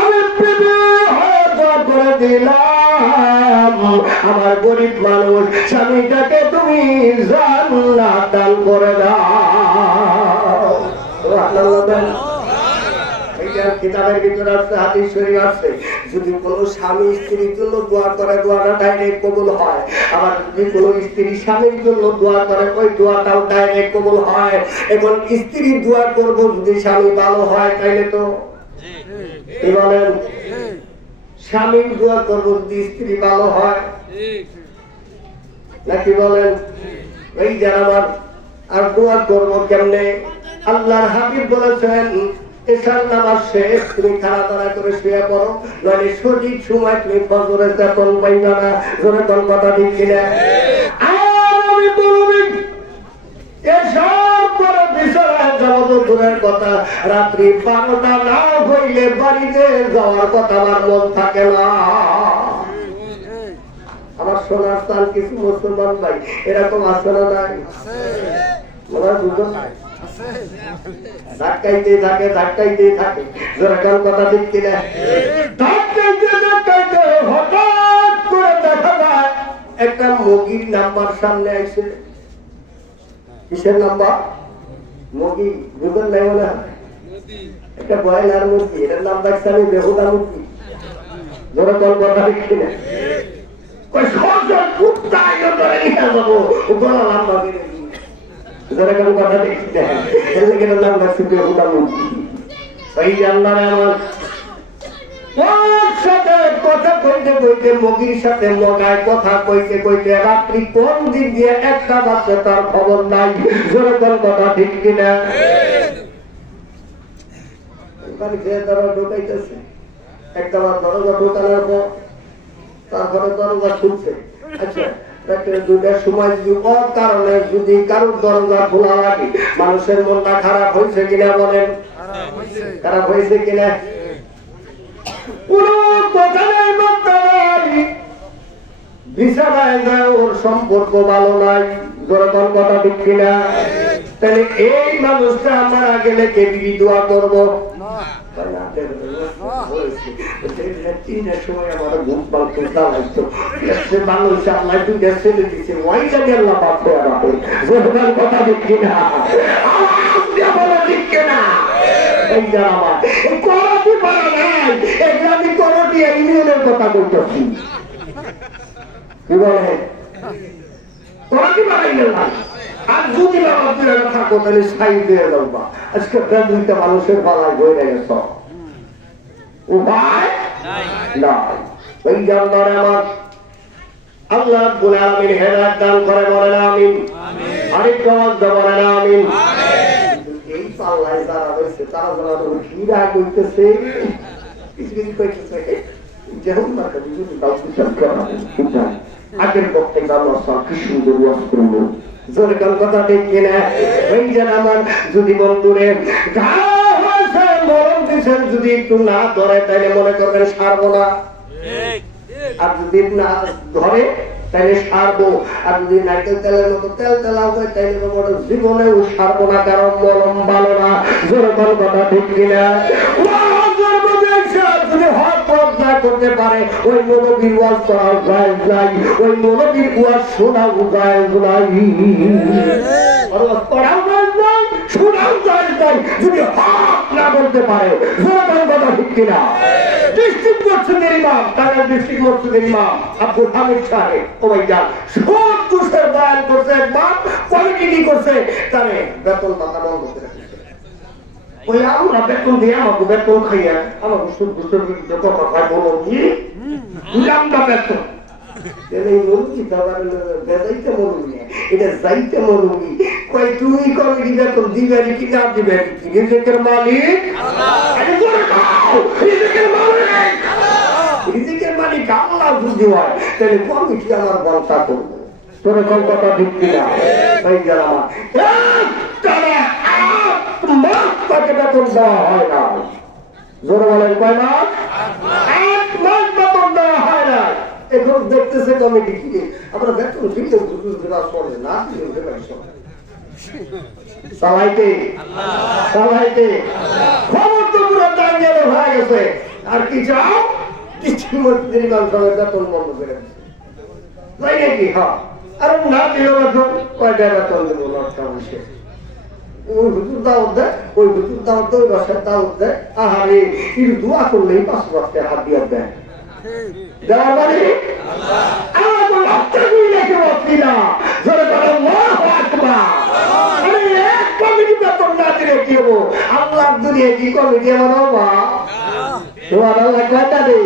আমি বিবাহ করে দিলাম, আমার গরিব মানুষ স্বামীটাকে তুমি জান্নাত দান করে দাও। কিতাবের ভিতরে আছে, হাদিস শরীফ আছে, যদি কোন স্বামী স্ত্রীর জন্য দোয়া করে দোয়াটা ডাইরেক্ট কবুল হয়, আবার যদি কোন স্ত্রী স্বামীর জন্য দোয়া করে ওই দোয়াটাও ডাইরেক্ট কবুল হয়। এখন স্ত্রী দোয়া করবো যদি স্বামী ভালো হয় তাইলে তো কি বলেন? স্বামী দোয়া করবো যদি স্ত্রী ভালো হয় নাকি বলেন? এই জানাবার আর দোয়া করবো কেমনে? আল্লাহর হাবিব বলেছেন এশার নামাজ শেষ, তুমি খাড়া দাঁড়া করে শুয়ে পড়ো, নইলে সঠিক সময় তুমি ফজরের বেতন পাইবা না। জোরে কোন কথা ঠিক কিনা? আমি বলবি এসব পরে বিছানায় যাবো তো দূরের কথা, রাত্রি 12টা না হইলে বাড়িতে যাওয়ার কথা আমার মন থাকে না। সোনার চাল কিছু মুসলমান ভাই এরকম আছে না নাই? ধাক্কাইতে থাকে যেরকম কথা ঠিক কিনা? ধাক্কাইতে হঠাৎ করে দেখা যায় একটা মুগির নাম্বার সামনে আসে। কিসের নাম্বার? মুগি বুঝলেন নাই মনে হয়? একটা ব্রয়লার মুরগি, এটার নাম রাখছে আমি বেহুদা মুরগি। যেরকম কথা ঠিক কিনা? যেরকম কথা দেখি এর নাম রাখছে বেহুদা মুরগি। ওই জানলার আমার সাথে কথা কইতে কইতে মগির সাথে মগায় কথা কইতে কইতে রাত্রি কোন দিক দিয়ে একটা বাচ্চা তার খবর নাই। যেরকম কথা ঠিক কিনা? ঢুকাইতেছে একটা দরজা ঢুকানোর পর তারপরে দরজা খুলছে। আচ্ছা দুটার সময় যদি অকারণে যদি কারোর দরজা খোলা লাগে মানুষের মনটা খারাপ হয়েছে কিনা বলেন? খারাপ হয়েছে কিনা? কোন কথা নেই, বিছানায় যায় ওর সম্পর্ক ভালো নাই। যেরকম কথা ঠিক কিনা? তাহলে এই মানুষটা মারা গেলে কে বিবি দোয়া করবো? সময় আমার ঘুম পাল্টে চালাইতো মানুষ আল্লাহ দুইটা ছেলে দিচ্ছে ওয়াইটাকে আল্লাহ পাপ করে রাখে। যেরকম কথা ঠিক কিনা? ঠিক কিনা? এই যে আমার করাতে পারা নাই, এটা আমি করটি ইউনিয়নের কথা বলতেছি। কি বলে? করাতে পারাই না। আর যদি থাকো তাহলে সাই দিয়ে যাবা। আজকে দুইটা মানুষের পালায় বই গেছ, উপায় নাই। ওই জানদারে আমার আল্লাহ রাব্বুল আলামিন হেদায়েত দান করে বলেন আমিন। আরেকটু আওয়াজ দিয়ে বলেন আমিন। এই পাল্লায় যারা রয়েছে তারা যারা হীরা করতেছে কিছু কিছু কইতেছে যেমন মার্কা বিভিন্ন দাও বিচার করা আগের বক্তব্য আল্লাহ কি সুন্দর ওয়াজ করলো। যেরকম কথা ঠিক কিনা? ওই যে আমার যদি বন্ধুরে মরণ দিচ্ছেন যদি একটু না ধরে তাইলে মনে করবেন সারবো না, আর যদি না ধরে তাইলে সারবো। আর যদি নারকেল তেলের মতো তেল তেলা হয় তাইলে জীবনেও সারবো না, কারণ মলম ভালো না। যেরকম কথা ঠিক কিনা? যদি হক পর্দা করতে পারে ওই মনোবীর ওয়াজ করাও যায় নাই, ওই মনোবীর ওয়াজ শোনাও যায় নাই, করাও যায় নাই, শোনাও যায় নাই। যদি হক না বলতে পারে যেরকম কথা ঠিক কিনা? ডিস্ট্রিক্ট মসজিদের ইমাম, টাঙ্গাইল ডিস্ট্রিক্ট মসজিদের ইমাম আব্দুল হামিদ সাহেব ও ভাই যান সব দুশের বয়ান করছে, একবার কমিটি কি করছে তারে বেতন ভাতা বন্ধ করে ওই আমরা বেতন দিয়ে আমাকে বেতন খাইয়া আমাকে কথা খাই বলো কি আমরা বেতন বেজাইতে মরুমি এটা যাইতে মরুমি কই তুমি কমিটি বেতন দিবে কি না দিবে? রিজিকের মালিক রিজিকের মালিক আল্লাহ যদি হয় তাহলে কমিটি আমার বলতা করবো। তোর কথা ঠিক কিনা? এই যারা তাকে বেতন দেওয়া হয় না। জোরে বলেন কয় মাস? 8 মাস বেতন দেওয়া হয় না। এখন দেখতেছে কমিটি কি আমরা বেতন দিলে পড়ে না চালাইতে চালাইতে খবর তো পুরো দাঁড়িয়ে হয়ে গেছে। আর কি চাও? বেতন বন্ধ করে তাই নাকি? হ্যাঁ। আর না দিলে কয়টা বেতন দেবো? লটকা বসে হুজুর দাওয়াত দেয়, ওই হুজুর দাওয়াত দেয়, ওই বাসায় দাওয়াত দেয়। আহারে কিন্তু দোয়া করলেই 5 বছর হাত দিয়ে দেয়। দেওয়া মানে আমার রক্তের দুই লেখে বসছি না। ধরে বলো আল্লাহু আকবার। আরে এক কমিটি বেতন না দিলে কি হবো? আল্লাহর দুনিয়া কি কমিটি আমার বাবা তোমার আল্লাহ কথা নেই।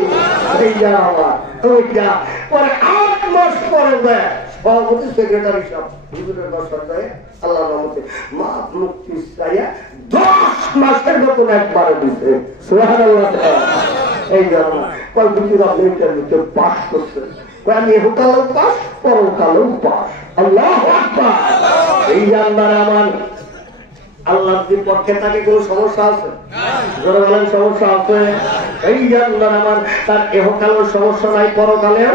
এই যা বাবা ওইটা পরে 8 মাস পরে দেয় সভাপতি সেক্রেটারি সব হুজুরের বাসা যায় আল্লাহ রহমতে মা মুক্তি চাইয়া 10 মাসের বেতন একবারে দিচ্ছে। সুবহানাল্লাহ। এই জানা কয় বুঝি আপনি ইন্টারভিউতে পাস করছেন, আমি এহকালেও পাস পরকালেও পাস। আল্লাহু আকবার। এই জানবার আমার আল্লাহর পক্ষে তাকে কোন সমস্যা আছে? জোরে বলেন সমস্যা আছে? এই জানবার আমার তার এহকালেও সমস্যা নাই, পরকালেও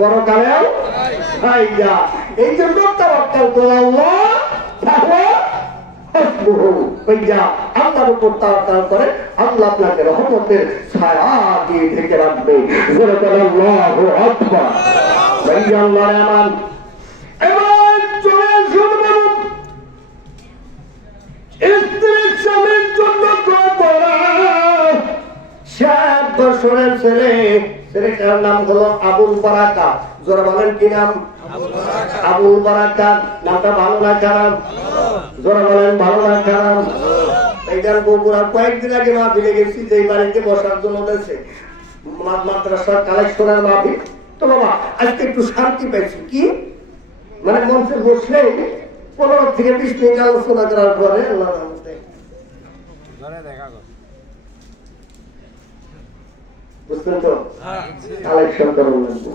পরকালেও ফায়দা। এই জন্য তাওয়াক্কাল করো আল্লাহ তাহলে আল্লাহর উপর তাওয়াক্কাল করে আল্লাহ আপনাকে রহমতের ছায়া দিয়ে ঢেকে রাখবে। জোরে বলেন আল্লাহু আকবার। আল্লাহর আমান এবার চলে শুনবেন স্ত্রীর স্বামীর জন্য দোয়া করা। 7 বছরের ছেলে, ছেলেটার নাম হলো আবুল বারাকাত। জোরে বলেন কি নাম? আবুল বারাকাত। নামটা ভালো না খারাপ? জোরে বলেন ভালো না খারাপ? এইটার বগুড়া কয়েকদিন আগে মাহফিলে গেছি, যে বাড়িতে বসার জন্য দেশে মাদ্রাসার কালেকশনের মাহফিল। তো বাবা আজকে একটু শান্তি পাইছি। কি মানে মঞ্চে বসলে 15 থেকে 20 মিনিট আলোচনা করার পরে আল্লাহ রহমতে বুঝলেন তো কালেকশন করুন লাগবো।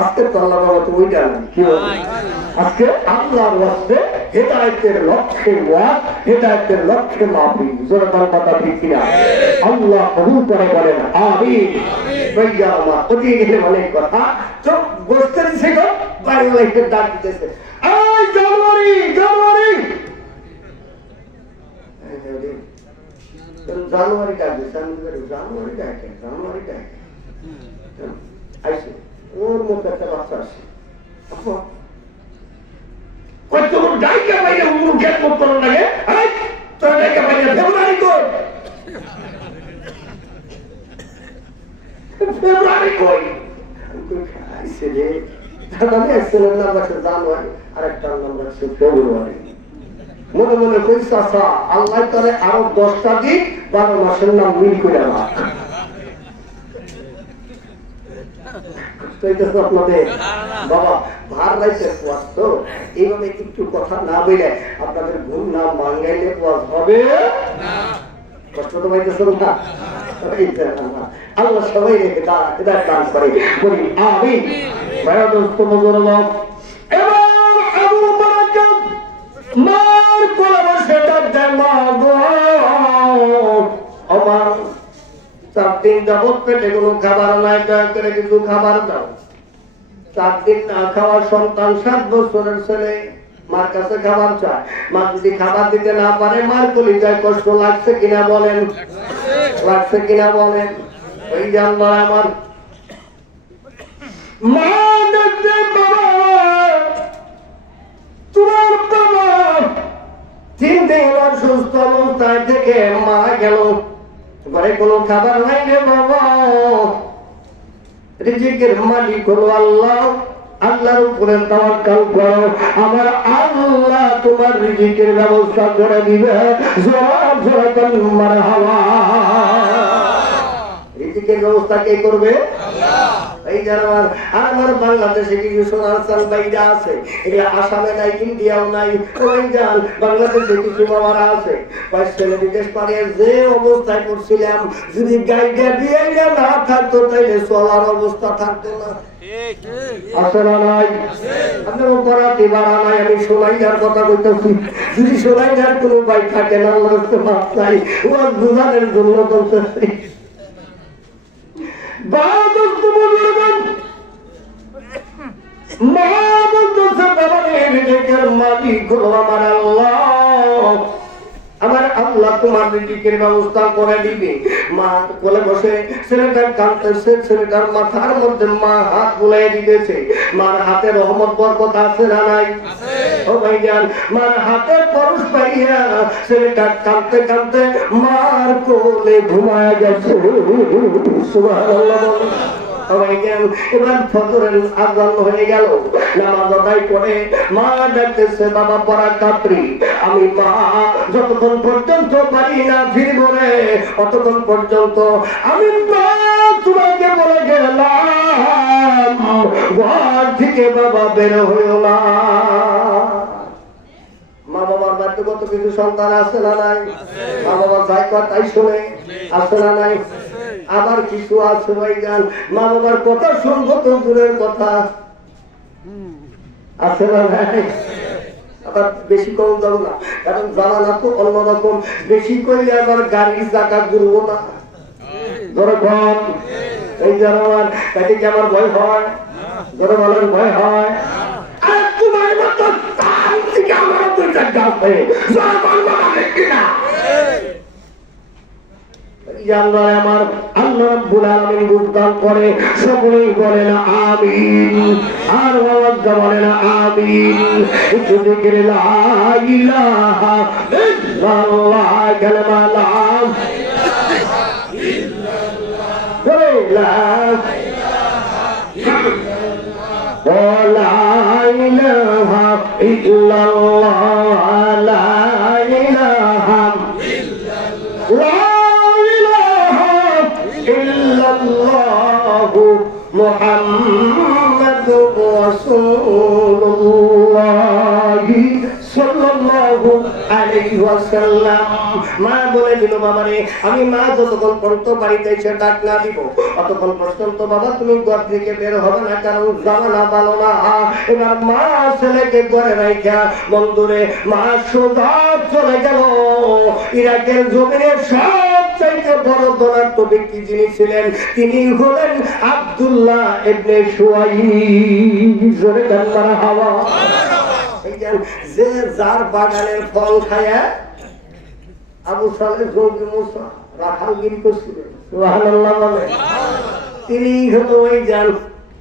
আজকে তো আল্লাহ বাবা তো ওইটা না, কি আজকে আল্লাহর ওয়াস্তে হেদায়েতের লক্ষ্যে ওয়াজ, হেদায়েতের লক্ষ্যে মাহফিল। জোরে বল কথা ঠিক কিনা? আল্লাহ কবুল করে বলেন আমিন। ভাইয়া আমার ওদিকে গেলে অনেক কথা তো বসতে দিছে গো, বাড়িওয়ালা একটু ডাক দিতেছে, এই জানুয়ারি জানুয়ারি জানুয়ারি ডাকবে, জানুয়ারি ডাকে, জানুয়ারি ডাকে আইসে। ওর মধ্যে একটা বাচ্চা আসে, ডাইকা বাইরে মুখের মতো লাগে, তোর ডাইকা বাইরে ফেব্রুয়ারি কই, ফেব্রুয়ারি কই আইসে রে। ছেলের নাম রাখছে জানুয়ারি, আর একটার নাম রাখছে ফেব্রুয়ারি। মনে মনে কইছে আচ্ছা আল্লাহ তাহলে আরো 10টা দিন 12 মাসের নাম মিল করে রাখ। আপনাদের বাবা ভার রাইতে কুয়াশ তো এইভাবে একটু কথা না বলে আপনাদের ঘুম না ভাঙাইলে কুয়াশ হবে কষ্ট তো পাইতেছেন না। আল্লাহ সবাই রেখে হেদায়েত দান করে বলি আমিন। ভাইয়া দোস্ত মুজুরুল্লাহ এবার আবু বারাকাত মার কোলে বসে ডাকতেন, মা গো আমার 4 দিন যাবত পেটে কোনো খাবার নাই, দয়া করে কিছু খাবার দাও। 4 দিন না খাওয়া সন্তান, 7 বছরের ছেলে মার কাছে খাবার চায়। মা যদি খাবার দিতে না পারে মার কলিজায় কষ্ট লাগছে কিনা বলেন? লাগছে কিনা বলেন? ওই যে আল্লাহ আমার মা দেখতে তোমার বাবা 3 দিন অসুস্থ অবস্থায় থেকে মারা গেল, ঘরে কোনো খাবার নাই রে বাবা। রিজিকের মালিক হলো আল্লাহ, আল্লাহর উপরে তাওয়াক্কুল করো, আমার আল্লাহ তোমার রিজিকের ব্যবস্থা করে দিবে। জোরে জোরে বলুন মারহাবা। রিজিকের ব্যবস্থা কে করবে? আল্লাহ। এই জানার আমার বাংলাদেশে কিছু সোনার চাল বাইরা আছে, এগুলা আসামে নাই, ইন্ডিয়াও নাই। ওই জান বাংলাদেশে কিছু বাবারা আছে, ছেলে বিদেশ পারে যে অবস্থায় করছিলাম, যদি গাইডা দিয়ে না থাকতো তাইলে চলার অবস্থা থাকতো না। আছে না নাই? আপনার অপরাধী বাড়া নাই। আমি সোনাইয়ার কথা বলতেছি, যদি সোনাইয়ার কোনো ভাই থাকে না আল্লাহ মাফ চাই, ও বুঝানোর জন্য বলতেছি। আমার আল্লাহ তোমার রিজিকের ব্যবস্থা করে দিবে। মা কোলে বসে ছেলেটার কাঁদতেছে, ছেলেটার মাথার মধ্যে মা হাত বুলাই দিতেছে। মার হাতে রহমত বরকত আছে না নাই? ও ভাইজান, মার হাতের পরশ পাইয়া ছেলেটা কাঁদতে কাঁদতে মার কোলে ঘুমায় গেছে। সুবহানাল্লাহ। এবার ফজরের আযান হয়ে গেল, নামাজ আদায় করে মা ডাকতেছে, বাবা বারাকাত, আমি মা যতক্ষণ পর্যন্ত পারি না ফিরব রে, ততক্ষণ পর্যন্ত আমি মা তোমাকে বলে গেলাম ঘর থেকে বাবা বের হইও না। মা বাবার বাড়িতে কত কিছু সন্তান আছে না নাই? মা বাবা যাই তাই শুনে, আছে না নাই? আবার কিছু আছে ভাইজান মা বাবার কথা শুনবো তো দূরের কথা, আছে না ভাই? আবার বেশি কম যাবো না, কারণ জামানা তো অন্যরকম। বেশি করলে আবার গাড়ির চাকা ঘুরবো না, যখন এই যে আমার তাতে কি আমার ভয় হয়? ধরে বলেন ভয় হয়? আর তোমার মতো স্থান থেকে আমার দুইটা গাছে কিনা আমার আল্লাহ রাব্বুল আলামিন বুঝদান করে সকলেই বলে না আমিন। আর আওয়াজ বলে না আমিন। একটু দিকে লা ইলাহা ইল্লাল্লাহ কালিমা লা ইলাহা ইল্লাল্লাহ লা ইলাহা ইল্লাল্লাহ লা ইলাহা ইল্লাল্লাহ মুহাম্মাদুর রাসূলুল্লাহ সাল্লাল্লাহু আলাইহি ওয়াসাল্লাম। মা বলে দিল বাবারে আমি মা যতক্ষণ পর্যন্ত বাড়িতে এসে ডাক না দিব অতক্ষণ পর্যন্ত বাবা তুমি ঘর থেকে বের হবে না, কারণ জামানা ভালো না। এবার মা ছেলেকে ঘরে রাখা বন্ধুরে মা সোজা চলে গেল ইরাকের জমিনের সবচাইতে বড় ধনাঢ্য ব্যক্তি যিনি ছিলেন তিনি হলেন আব্দুল্লাহ ইবনে সুয়াইব। জোরে কান্নার হাওয়া যে যার বাগানের ফল খায়া আবু সালেহ জৌদি মুসা রাখালগিরি করছিলেন সুবহানাল্লাহ বলে তিনি হলো ওই যান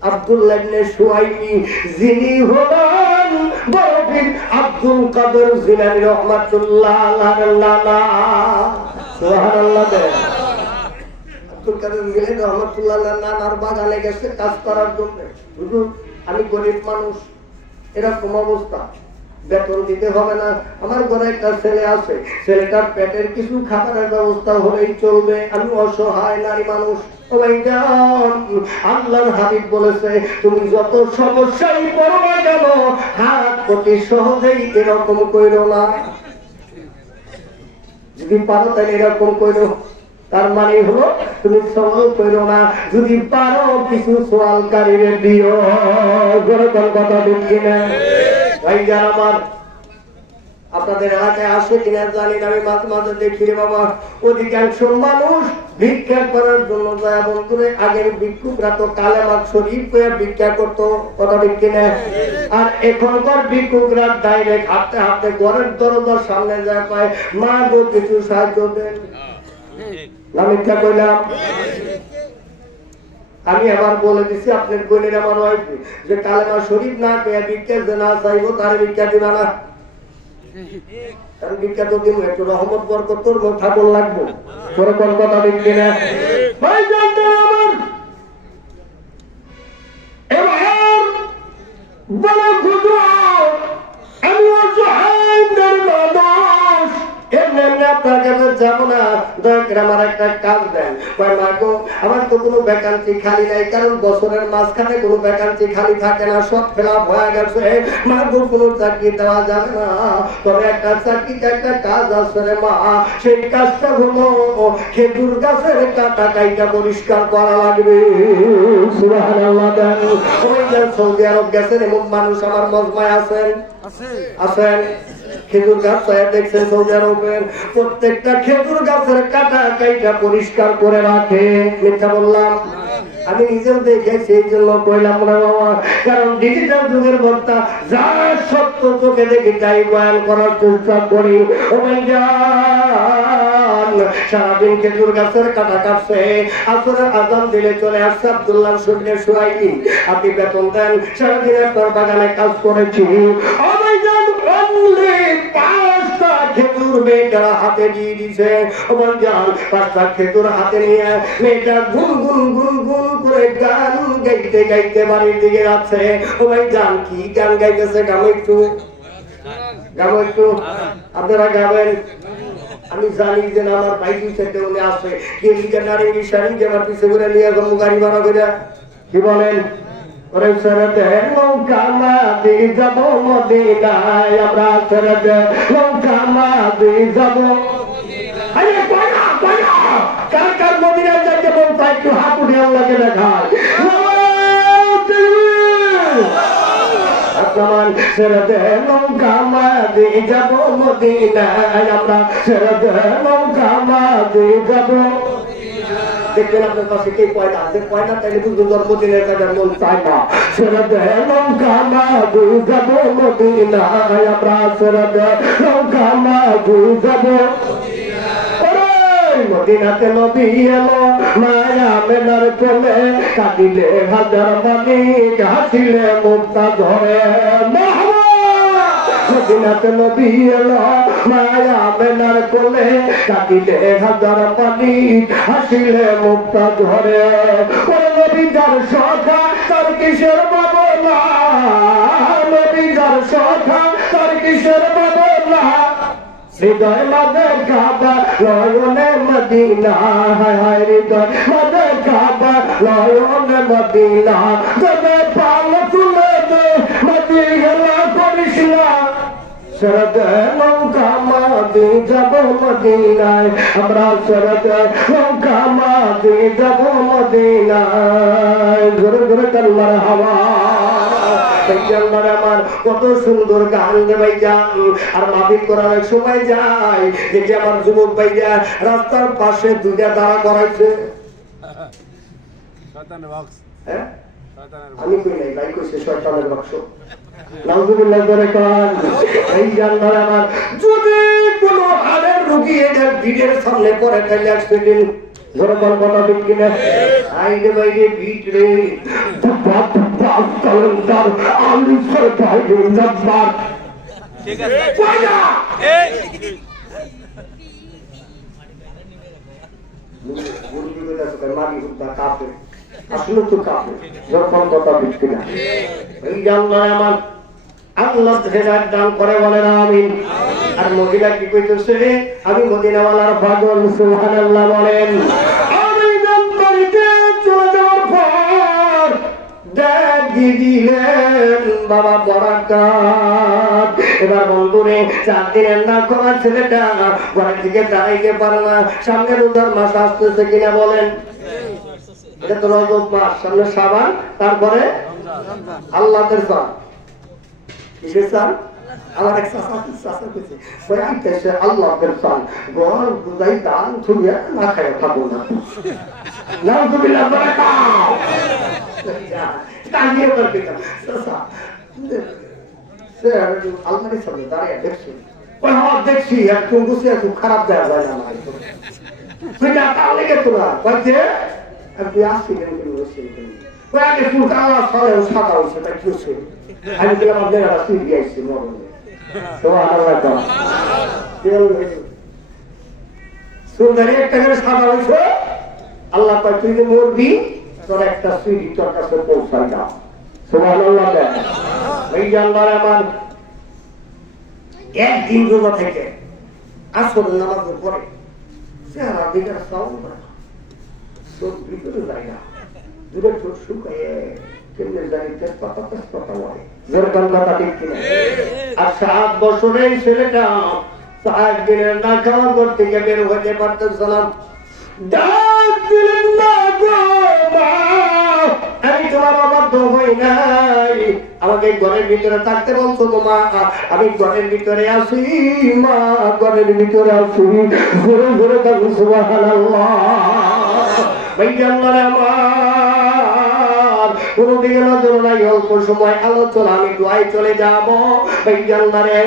আব্দুল্লাহ ইবনে সুয়াইবি যিনি হলেন বড় পীর আব্দুল কাদের জিলানী রাহমাতুল্লাহ আলাইহি নানা। সুবহানাল্লাহ আব্দুল কাদের জিলানী রাহমাতুল্লাহ আলাইহি নানার বাগানে গেছে কাজ করার জন্য। হুজুর আমি গরিব মানুষ, এরকম অবস্থা, বেতন দিতে হবে না, আমার ঘরে একটা ছেলে আছে, ছেলেটার পেটের কিছু খাবারের ব্যবস্থা হলেই চলবে, আমি অসহায় নারী মানুষ। আল্লাহর হাবিব বলেছে তুমি যত সমস্যায় পড়বে কেন হাত অতি সহজেই এরকম কইরো না, যদি পারো তাহলে এরকম কইরো। তার মানে হলো তুমি সওয়াল করো না, যদি পারো কিছু সওয়ালকারীরে দিও। গরকল কথা ঠিক কিনা ভাই? যারা আমার আপনাদের এলাকায় আসে কিনা জানি না, আমি মাঝে মাঝে দেখি রে বাবা অধিকাংশ মানুষ ভিক্ষা করার জন্য যায়। বন্ধুরে আগের ভিক্ষুকরা তো কালেমা শরীফ করে ভিক্ষা করতো, কথা ঠিক কিনা? আর এখনকার ভিক্ষুকরা ডাইরেক্ট হাঁটতে হাঁটতে ঘরের দরজার সামনে যায় পায় মা গো কিছু সাহায্য দেন। না মিথ্যা কইলাম? আমি আবার বলে দিছি আপনার বোনের আমার ওয়াইফ যে কালেমা শরীফ না পেয়ে ভিক্ষা যে না চাইবো তার ভিক্ষা দিবা না। কারণ ভিক্ষা তো দিব একটু রহমত বরকত তোর ঠাকুর লাগবো। পরে কোন কথা দেখবি না ভাই জানতে আমার এবার বলে খুঁজো আমি অসহায় মানুষ এমনি আপনার কাছে যাবো না, দয়া করে আমার একটা কাজ দেন। মা গো আমার তো কোনো ভ্যাকান্সি খালি নাই, কারণ বছরের মাঝখানে কোনো ভ্যাকান্সি খালি থাকে না, সব ফিলআপ হয়ে গেছে। মা গো কোনো চাকরি দেওয়া যাবে না, তবে একটা চাকরিতে একটা কাজ আছে রে মা, সেই কাজটা হলো খেজুর গাছের কাটা কাইটা পরিষ্কার করা লাগবে। সুবহানাল্লাহ। ওই যে সৌদি আরব গেছেন এমন মানুষ আমার মজমায় আছেন আছেন খেজুর গাছ দেখছেন সৌদি আরবের প্রত্যেকটা খেজুর গাছের কাটা কাইটা পরিষ্কার করে রাখে। মিথ্যা বললাম? আমি নিজেও দেখেছি, এই জন্য কইলাম না বাবা, কারণ ডিজিটাল যুগের বক্তা যা সত্য চোখে দেখি তাই বয়ান করার চেষ্টা করি। ও ভাই জান সারাদিন খেজুর গাছের কাটা কাটছে, আসরের আজান দিলে চলে আসছে আব্দুল্লাহ ইবনে সুয়াইবি, আপনি বেতন দেন, সারাদিন আপনার বাগানে কাজ করেছি। ও ভাই জান অনলি 5টা খেজুর মেয়েটা হাতে দিয়ে দিছে। ও ভাই জান 5টা খেজুর হাতে নিয়ে মেয়েটা গুন গুন গুন গুন করে গান গাইতে গাইতে বাড়ির দিকে যাচ্ছে। ও ভাই জান কি গান গাইতেছে? গাও একটু আপনারা গাবেন। আমি জানি যে আমার বাইক সেটে উনি আসে কে লিখে নারিঙ্গি সারিঙ্গি আমার পিছে ঘুরে নিয়ে গেল গাড়ি ভাড়া করে। কি বলেন? ওরে সরতে নৌকা মাঝি যাব মদিনায়, আমরা সরতে নৌকা মাঝি যাব। আরে কয়না কয়না কার কার মদিনায় যাইতে মন চাই একটু হাত উঠে আল্লাহকে দেখায়। সরতে নৌকা মাঝি যাব মদিনায়, আমরা সরতে নৌকা মাঝি যাব। দেখবেন আপনার কাছে কে পয়দা আছে পয়দা তাইলে বুঝবেন জন্মদিনের কাছে মন চায় না ছেড়ে দে নৌকা মাঝি যাব মদিনায় আমরা ছেড়ে দে নৌকা মাঝি যাব মদিনাতে নবী এলো মায়া মেনার কোলে কাঁদিলে হাজার মালিক হাসিলে মুক্তা ধরে মদিনাতে নবী এলো মায়া মেনার কোলে কাঁদিলে হাজার মালিক হাসিলে মুক্তা ধরে নবী যার সখা তার কিসের বাবলা নবী যার সখা তার কিসের বাবলা হৃদয় মাঝে কাবা নয়নে মদিনা হায় হায় হৃদয় মাঝে কাবা নয়নে মদিনা তবে পাল তুলে দে মদি গেলা করিস না শরদ নৌকা মাঝে যাব মদিনায় আমরা শরদ নৌকা মাঝে যাব মদিনায় ঘুরে ঘুরে কাল্লার হাওয়া আমার কত সুন্দর গান ভাইজান আর মাহফিল করার সময় যায় দেখি আমার যুবক ভাইয়া রাস্তার পাশে দুইটা দাঁড়া করাইছে আমি কই নাই ভাই কইছে শয়তানের বাক্স নাউজুবিল্লাহ করে কান এই জানবার আমার যদি কোনো হাড়ের রোগী এদের ভিড়ের সামনে পড়ে তাহলে অ্যাক্সিডেন্ট ধরে কথা ঠিক কিনা আইডে বাইরে ভিড় রে কালন্দার আলু সরকার নাম্বার ঠিক আছে এই মুরগি গুলো আছে মারি হুদা কাপে আসলে তো কাপে যখন কথা বিক্রি না এই জানলা আমার আল্লাহ হেদায়েত দান করে বলেন আমিন আর মদিনা কি কইতেছে আমি মদিনাওয়ালার পাগল সুবহানাল্লাহ বলেন আমি জানবাড়িতে চলে যাওয়ার পর দিলেন বাবা বরাকাত এবার বন্ধুরে 4 দিনের না করা ছেলেটা ঘরের দিকে দাঁড়াইতে পারে না সামনে রোজার মাস আসতেছে কিনা বলেন এটা তো রজব মাস সামনে শাবান তারপরে আল্লাহর সান কিসের সান আমার এক চাচা কইছে ওই আইতেছে আল্লাহর সান ঘর বুঝাই দান ছুঁয়া না খায় খাবো না নাউজুবিল্লাহ বারাকাত তাহিয়ে করতে চাচা স্যার আল্লাহর সামনে দাঁড়িয়ে দেখছি ওই হ্যাঁ দেখছি একটু গুছিয়ে খুব খারাপ দেওয়া যায় না আমার তুই না তাহলে কে তোরা বলছে তুই আসছিলেন কিন্তু বসছিলেন ওই আগে চুল কালা সরে সাদা হয়েছে তাই কিছু আমি গেলাম আপনার একটা চুল দিয়েছি মরণে তোমার আল্লাহ চুল দাঁড়িয়ে একটা করে সাদা হয়েছে আল্লাহ কয় তুই যে মরবি তোর একটা সুইটি তোর কাছে পৌঁছায় না সুবহানাল্লাহ দেয় এই জানবার আমার একদিন রোজা থেকে আসরের নামাজের পরে চেহারা দিকে সাউন্ড করে চোখ ভিতরে যায় না দূরে চোখ শুকায় কেমনে জানি তেজপাতা হয় যেরকম কথা ঠিক কিনা আর 7 বছরের ছেলেটা 7 দিনের না খাওয়া করতে গিয়ে বের হতে পারতেছিলাম ডাক দিলেন না গো মা আমি তোমার অবাধ্য হই নাই আমাকে ঘরের ভিতরে থাকতে বলছো গো মা আমি ঘরের ভিতরে আছি মা ঘরের ভিতরে আছি ঘুরে ঘুরে থাকবো সুবহানাল্লাহ ভাইজানরা আমার কোনদিকে নজর নাই অল্প সময় আলোচনা আমি দোয়ায় চলে যাব ভাইজানরে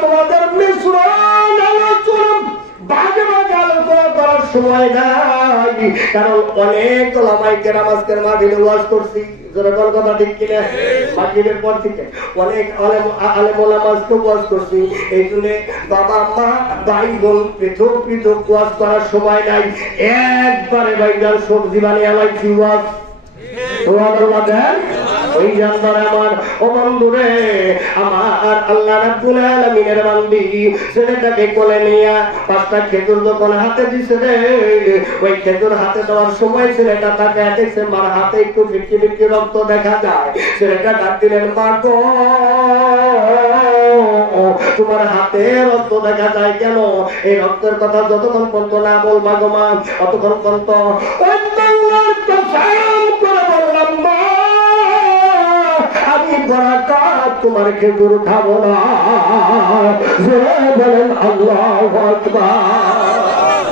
তোমাদের মিশ্রণ আলোচনা বাজে বাজে আলোচনা করার সময় নাই কারণ অনেক ওলামায়ে কেরাম আজকের মাহফিলে ওয়াজ করছি জোরের কথা ঠিক কিনা মাহফিলের পর থেকে অনেক আলেম ওলামা আজকে ওয়াজ করছি এই জন্য বাবা মা ভাই বোন পৃথক পৃথক ওয়াজ করার সময় নাই একবারে ভাইজান সবজি বানিয়ে আলাইছি ওয়াজ সুবহানাল্লাহ দেন ওই জানবার আমার ও বন্ধুরে আমার আল্লাহ রাব্বুল আলামিনের বান্দি ছেলেটাকে কোলে নিয়ে 5টা খেজুর যখন হাতে দিছে রে ওই খেজুর হাতে দেওয়ার সময় ছেলেটা তাকে দেখছে মার হাতে একটু ফিটকি ফিটকি রক্ত দেখা যায় ছেলেটা ডাক দিলেন মা গো তোমার হাতে রক্ত দেখা যায় কেন এই রক্তের কথা যতক্ষণ পর্যন্ত না বলবা গো মা ততক্ষণ পর্যন্ত আল্লাহর কসম করে বললাম মা আমি বরাকাত তোমার খেজুর খাবো না বলেন আল্লাহু আকবার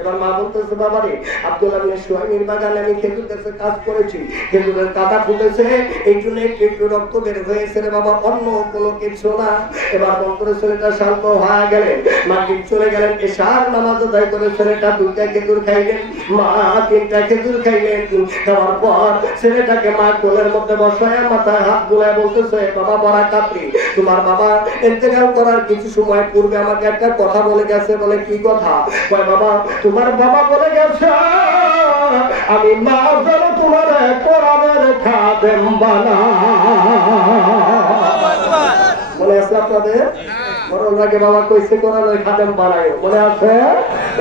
এবার মা বলতেছে বলতেছে বাবা রে আব্দুল্লাহ ইবনে সুহাইমের বাগানে আমি খেজুর গাছে কাজ করেছি, খেজুরের কাঁটা ফুটেছে এই জন্য একটু একটু রক্ত বের হয়েছে রে বাবা, অন্য কোনো কিছু না। এবার বন্ধুরা ছেলেটা শান্ত হয়ে গেলেন, মাগরিব চলে গেলেন, এশার নামাজ আদায় করে ছেলেটা 2টা খেজুর খাইলেন, মা 3টা খেজুর খাইলেন। খাওয়ার পর ছেলেটাকে মা কোলের মধ্যে বসায় মাথায় হাত বুলায় বলতেছে বাবা বড়া কাতরি, তোমার বাবা ইন্তেকাল করার কিছু সময় পূর্বে আমাকে একটা কথা বলে গেছে। বলে কি কথা? কয় বাবা তোমার বাবা বলে গেছে আমি মা যেন তোমার কোরআনের খাদেম বানাবো। মনে আছে আপনাদের? মরণ আগে বাবা কইছে কোরআনের খাদেম বানায়, মনে আছে?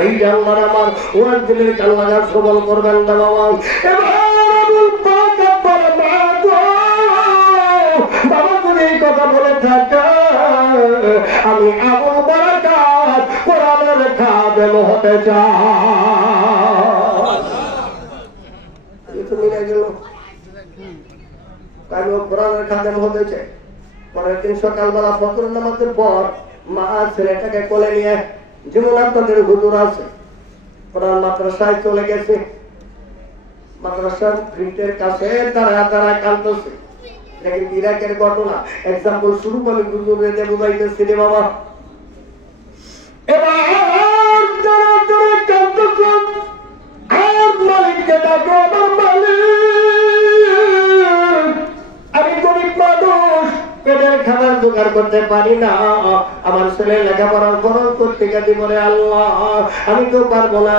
এই যে আল্লাহর আমার ওয়ার দিলের কাল্লাগার সবল করবেন না বাবা। বাবা তুমি এই কথা বলে থাকা আমি আবু বারাকাত কোরআনের খাদেম হতে চাই। মিলে গেল, আমি কোরআনের খাদেম হতে চাই। পরের দিন সকালবেলা ফজরের নামাজের পর মা ছেলেটাকে কোলে নিয়ে যেমন আপনাদের হুজুর আছে কোরআন মাদ্রাসায় চলে গেছে। মাদ্রাসার গেটের কাছে তারা তারা কাঁদতেছে। দেখেন ইরাকের ঘটনা, এক্সাম্পল শুরু করে হুজুরে যে বুঝাইতেছি রে বাবা। এবার যারা যারা কাঁদতেছে আর মালিককে ডাকো, আমার মালিক আমি গরিব মানুষ, পেটের খাবার জোগাড় করতে পারি না, আমার ছেলে লেখাপড়ার খরচ করতে গেছি বলে আল্লাহ আমি তো পারবো না,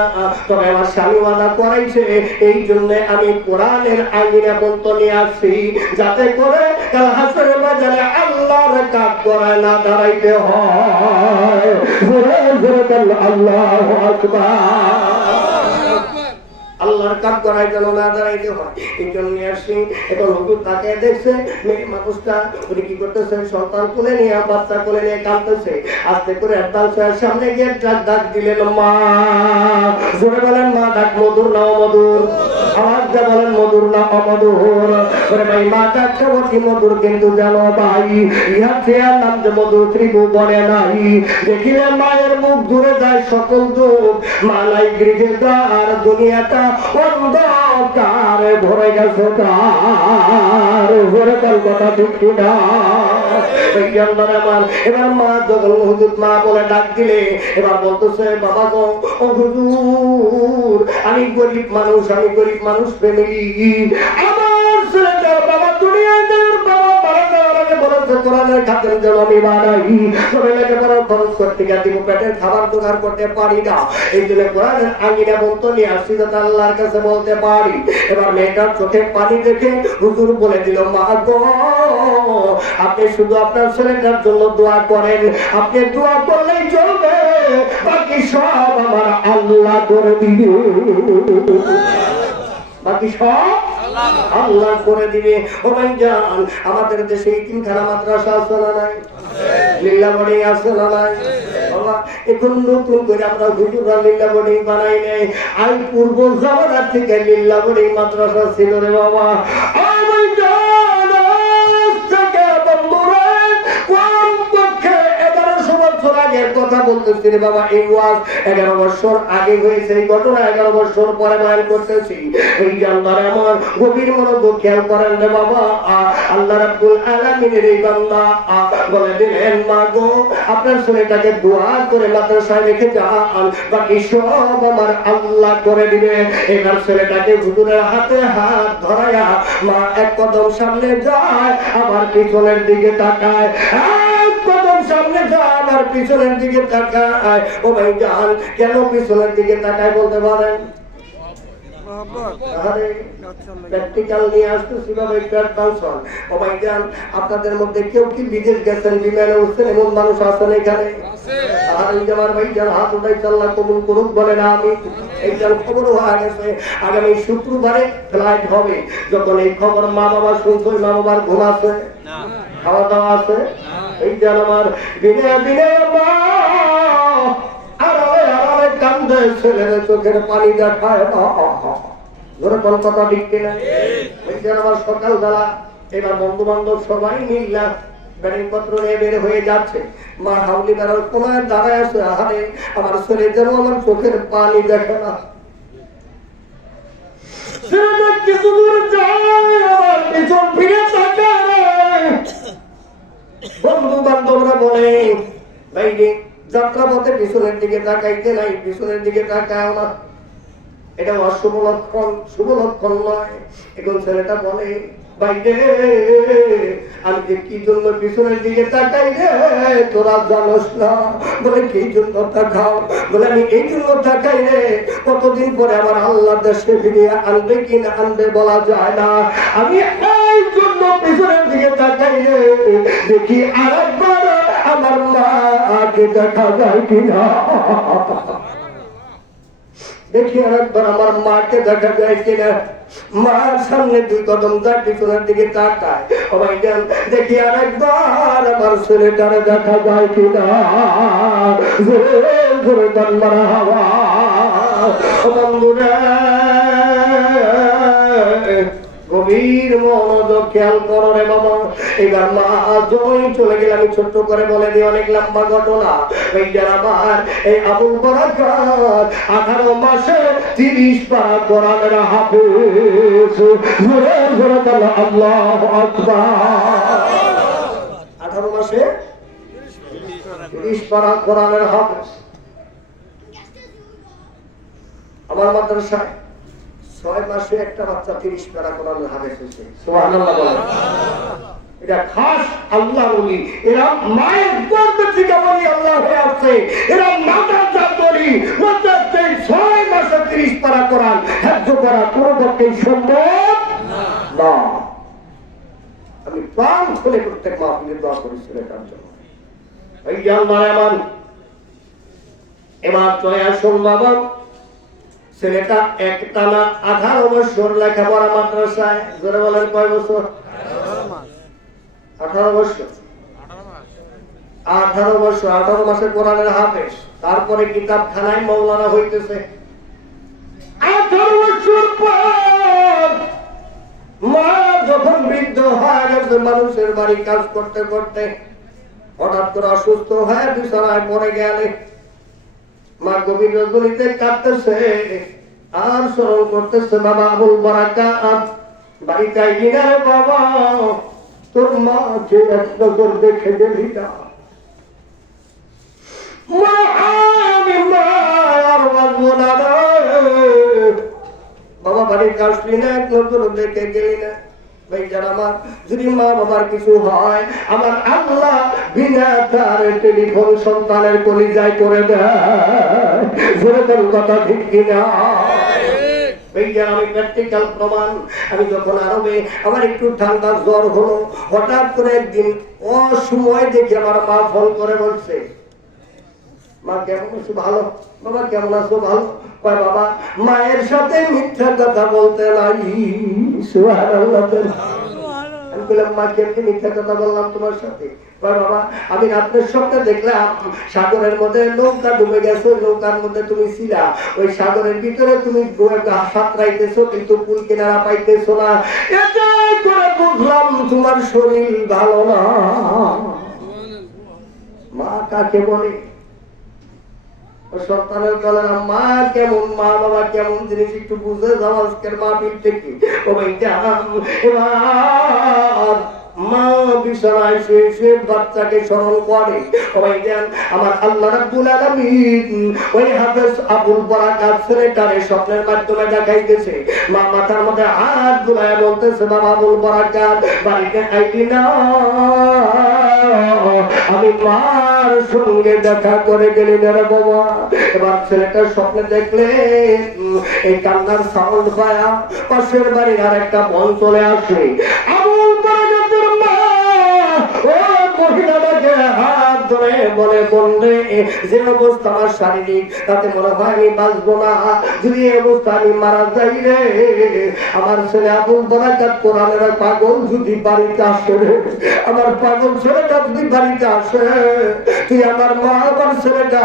তবে আমার স্বামী ওয়াদা করাইছে এই জন্য আমি কোরআনের আইনা পর্যন্ত নিয়ে আসছি, যাতে করে কাল হাসরের বাজারে আল্লাহর কাজ করায় না দাঁড়াইতে হয়। আল্লাহু আকবার। আল্লাহর কাজ করাই যেন না দাঁড়াইতে হয় এই জন্য নিয়ে আসছি। এখন হুজুর তাকে দেখছে মেয়ে মানুষটা উনি কি করতেছে, সন্তান কোলে নিয়ে বাচ্চা কোলে নিয়ে কাঁদতেছে। আস্তে করে সামনে গিয়ে ডাক দিলেন মা। জোরে বলেন মা, ডাক মধুর না অমধুর? আওয়াজ দিয়ে বলেন মধুর না অমধুর? ওরে ভাই মা ডাকটা অতি মধুর, কিন্তু জানো ভাই ইহা চেয়ার নাম যে মধুর ত্রিভুবনে নাই। দেখিলে মায়ের মুখ দূরে যায় সকল দুঃখ, মা নাই গৃহে আর দুনিয়াটা অন্ধকার ভরে গেছে তার। ভরে কথা ঠিক কিনা? এবার মা যখন হুজুর মা বলে ডাক দিলে এবার বলতেছে বাবা গো ও হুজুর আমি গরিব মানুষ, আমি গরিব মানুষ ফ্যামিলি, আমার ছেলেটার বাবা দুনিয়ায় বাবা মারা যাওয়ার আগে বলেছে কোরআনের খাতের যেন আমি বানাই, তবে লেখাপড়ার খরচ করতে গিয়ে দিব পেটের খাবার জোগাড় করতে পারি না, এই জন্য কোরআনের আঙিনা বলতো নিয়ে আসছি যাতে আল্লাহর কাছে বলতে পারি। এবার মেয়েটার চোখে পানি দেখে হুজুর বলে দিল মা গো আপনি শুধু আপনার ছেলেটার জন্য দোয়া করেন, আপনি দোয়া করলেই চলবে, বাকি সব আমার আল্লাহ করে দিবে, বাকি সব আল্লাহ করে দিবে। ও ভাই জান আমাদের দেশে এই 3খানা মাদ্রাসা আছে না নাই? লিল্লা বোর্ডিং আছে না নাই? বাবা এখন নতুন করে আমরা হুজুররা লিল্লা বোর্ডিং বানাই নাই, আই পূর্ব জামানার থেকে লিল্লা বোর্ডিং মাদ্রাসা ছিল রে বাবা। কথা বলতেছি রে বাবা, এই ওয়াজ 11 বছর আগে হয়েছে, এই ঘটনা 11 বছর পরে বয়ান করতেছি। এই জানতারে আমার গভীর মনোযোগ খেয়াল করেন রে বাবা। আল্লাহ রাব্বুল আলামিনের এই বান্দা বলে দিলেন মা গো আপনার ছেলেটাকে দোয়া করে মাদ্রাসায় রেখে যান, বাকি সব আমার আল্লাহ করে দিবে। এবার ছেলেটাকে হুজুরের হাতে হাত ধরায়া মা এক কদম সামনে যায়, আবার পিছনের দিকে তাকায়, এক কদম সামনে যায় আবার পিছনের দিকে তাকায়। ও ভাই জান কেন পিছনের দিকে তাকায় বলতে পারেন? আপনাদের মধ্যে কেউ কি বিদেশ গেছেন, বিমানে উঠছেন এমন মানুষ আছেন এখানে? আমার ভাই যার হাত উঠাই আল্লাহ কবুল করুক বলে না আমি। এইটার খবর হয়ে গেছে আগামী শুক্রবারে ফ্লাইট হবে। যখন এই খবর মা বাবা শুনছো, মা বাবার ঘুম আছে, খাওয়া দাওয়া আছে, এই যে আমার বিনয় বিনয় কান্দে ছেলের চোখের পানি দেখায় কথা ঠিক কিনা? ওই যে আমার সকালবেলা এবার বন্ধু বান্ধব সবাই মিল্লা ব্যাটিং পত্র নিয়ে বের হয়ে যাচ্ছে, মা হাউলি বেড়ার কোনায় দাঁড়ায় আছে, আহারে আমার ছেলে যেন আমার চোখের পানি দেখে না। বাইরে যাত্রাপথে পিছনের দিকে তাকাইতে নাই, পিছনের দিকে তাকায় না, এটা অশুভ লক্ষণ, শুভ লক্ষণ নয়। এখন ছেলেটা বলে বাইরে আমি যে কি জন্য পিছনের দিকে তাকাই রে তোরা জানোস না। বলে কি জন্য তাকাও? বলে আমি এই জন্য তাকাই রে, কতদিন পরে আমার আল্লাহ দেশে ফিরিয়ে আনবে কি না আনবে বলা যায় না। আমি এই জন্য পিছনের দিকে তাকাই রে, দেখি আরেকবার আমার মাকে দেখা যায় কিনা, দেখি আরেকবার আমার মাকে দেখা যায় কিনা। মার সামনে 2 কদম তার পিছনের দিকে তাকায়, সবাই যান দেখি আরেকবার আমার ছেলেটার দেখা যায় কিনা। মারহাবা বন্ধুরা, গভীর মনোযোগ খেয়াল করো রে বাবা। এবার মা যখন চলে গেলে আমি ছোট্ট করে বলে দিই, অনেক লম্বা ঘটনা। আমার এই আবুল বরাকাত 18 মাসে 30 পারা কোরআনের হাফেজ। আল্লাহু আকবার। 18 মাসে 30 পারা কোরআনের হাফেজ। আমার মাদ্রাসায় 6 মাসে একটা বাচ্চা 30 পারা কোরআনের হাফেজ হয়েছে। সুবহানাল্লাহ বলেন। এটা খাস আল্লাহর ওলি, এরা মায়ের গর্ভ থেকে বলি আল্লাহ হয়ে আসছে, এরা মাদ্রাসা বলি মাদ্রাসাতে 6 মাসে 30 পারা কোরআন হেফজ করা কোনো পক্ষেই সম্ভব না। আমি প্রাণ খুলে প্রত্যেক মাহফিলে দোয়া করেছি এটার জন্য। এই আল্লাহ আমার এবার চলে আসুন বাবা। ছেলেটা একটানা 18 বছর লেখাপড়া মাদ্রাসায়। জোরে বলেন কয় বছর? 18 বছর। 18 বছর, 18 মাসে কোরআনের হাফেজ। তারপরে কিতাবখানায় মৌলানা হইতেছে। 18 বছর পর মা যখন বৃদ্ধ হয়ে গেছে, মানুষের বাড়ি কাজ করতে করতে হঠাৎ করে অসুস্থ হয়ে বিছানায় পড়ে গেলে মা গভীর রজনীতে কাঁদতেছে আর স্মরণ করতেছে, বাবা আবুল বরাকাত বাড়িতে আইলি না রে বাবা, তোর মাকে এক নজর দেখে গেলি না। মা আমি মা আর বাঁচবো না বাবা, বাড়িতে আসলি না, এক নজর দেখে গেলি না। আমার যদি মা বাবার কিছু হয়, আমার আল্লাহ বিনা তার টেলিফোন সন্তানের কলিজায় করে দেয়। কথা ঠিক কিনা? আমি প্র্যাকটিক্যাল প্রমাণ। আমি যখন আরবে আমার একটু ঠান্ডা জ্বর হলো, হঠাৎ করে একদিন অসময় দেখে আমার মা ফোন করে বলছে, মা কেমন আছো? ভালো। বাবা কেমন আছো? ভালো। কয় বাবা মায়ের সাথে মিথ্যা কথা বলতে নাই। সুবহানাল্লাহ। আমি বললাম মা কেমনি মিথ্যা কথা বললাম তোমার সাথে? কয় বাবা আমি রাত্রের স্বপ্নে দেখলাম সাগরের মধ্যে নৌকা ডুবে গেছে, নৌকার মধ্যে তুমি ছিলা, ওই সাগরের ভিতরে তুমি সাঁতরাইতেছো কিন্তু কুল কিনারা পাইতেছো না। এটা করে বুঝলাম তোমার শরীর ভালো না। মা কাকে বলে? সন্তানের বলে না মা কেমন, মা বাবা কেমন জিনিস একটু বুঝে যাও আজকের মাহফিল থেকে। মা বিছানায় শুয়ে শুয়ে বাচ্চাকে স্মরণ করে। আমার আল্লাহ রাব্বুল আলামিন ওই হাফেজ আবুল বরাকাত ছেলেটারে স্বপ্নের মাধ্যমে দেখাইতেছে। মা মাথার মধ্যে হাত বুলায় বলতেছে, বাবা আবুল বরাকাত বাড়িতে আইবি না? আমি মার সঙ্গে দেখা করে গেলি না রে বাবা। এবার ছেলেটার স্বপ্নে দেখলে এই কান্নার সাউন্ড পায়া পাশের বাড়ির আর একটা বোন চলে আসে। আবুল বরাকাতের মা ও মহিলাটাকে হাত ধরে বলে, বললে যে অবস্থা আমার শারীরিক, তাতে মনে হয় আমি বাঁচবো না। যদি এই অবস্থা আমি মারা যাই রে, আমার ছেলে আবুল বরাকাত কোরআনের পাগল যদি বাড়িতে আসে রে, আমার পাগল ছেলেটা যদি বাড়িতে আসে, তুই আমার মা আমার ছেলেটা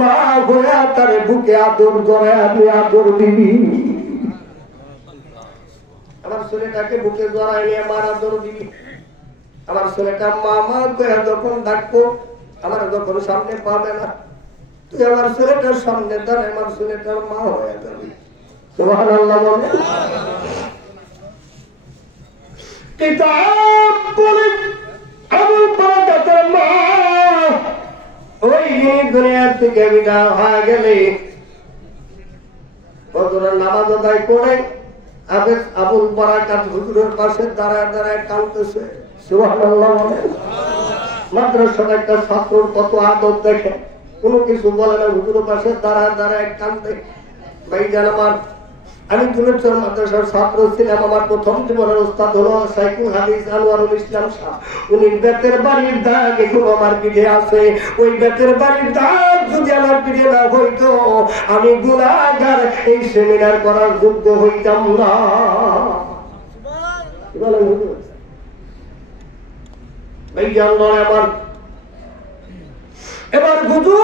মা হয়ে তার বুকে আদর করে আমি আদর দিবি। আমার ছেলেটাকে বুকে জড়াই নিয়ে মার আদর দিবি। আমার ছেলেটা মা মা করে যখন ডাকবো, আমার যখন সামনে পাবে না, তুই আমার ছেলেটার সামনে দাঁড়ায় আমার ছেলেটার মা হয়ে যাবি। সুবহানাল্লাহ বলে। কিতাব বলে আবুল বরাকাতের মা ওই থেকে বিদায় হয়ে গেলে ফজরের নামাজ আদায় করে আবুল বারাকাত হুজুরের পাশে দাঁড়ায় দাঁড়ায় কাঁদতেছে। সুবহানাল্লাহ। মাদ্রাসার একটা ছাত্রর কত আদর দেখে, কোনো কিছু বলে না, হুজুরের পাশে দাঁড়ায় দাঁড়ায় কাঁদে। ভাইজান আমার, আমি দুলেশ্বর মাদ্রাসার ছাত্র ছিলাম। আমার প্রথম জীবনের উস্তাদ হলো শাইখুল হাদিস আনোয়ারুল ইসলাম শাহ। উনি বেতের বাড়ির দাগ এখনো আমার পিঠে আছে। ওই বেতের বাড়ির দাগ যদি আমার পিঠে না হইতো, আমি গুনাহগার, এই সেমিনার করার যোগ্য হইতাম না। ভাইজান আমার, এবার হুজুর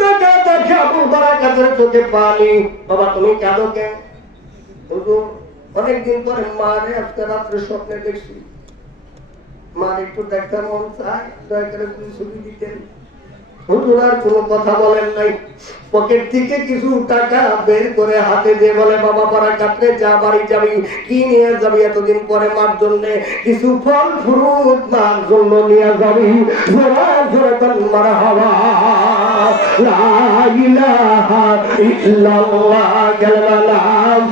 দেখে আবুল বারাকাতের চোখে পানি। বাবা তুমি কেন কেন? হুজুর অনেকদিন পরে মারে আজকে রাত্রে স্বপ্নে দেখছি, মার একটু দেখতে মন চায়, দয়া করে ছবি দিতেন। হুজুর আর কোনো কথা বলেন নাই। পকেট থেকে কিছু টাকা বের করে হাতে দিয়ে বলে, বাবা বারাকাত যা বাড়ি যাবি, কি নিয়ে যাবি? এতদিন পরে মার জন্য কিছু ফল ফ্রুট মার জন্য নিয়ে যাবি। জোরা জোরা তন মারহাবা, লা ইলাহা ইল্লাল্লাহ, কালাম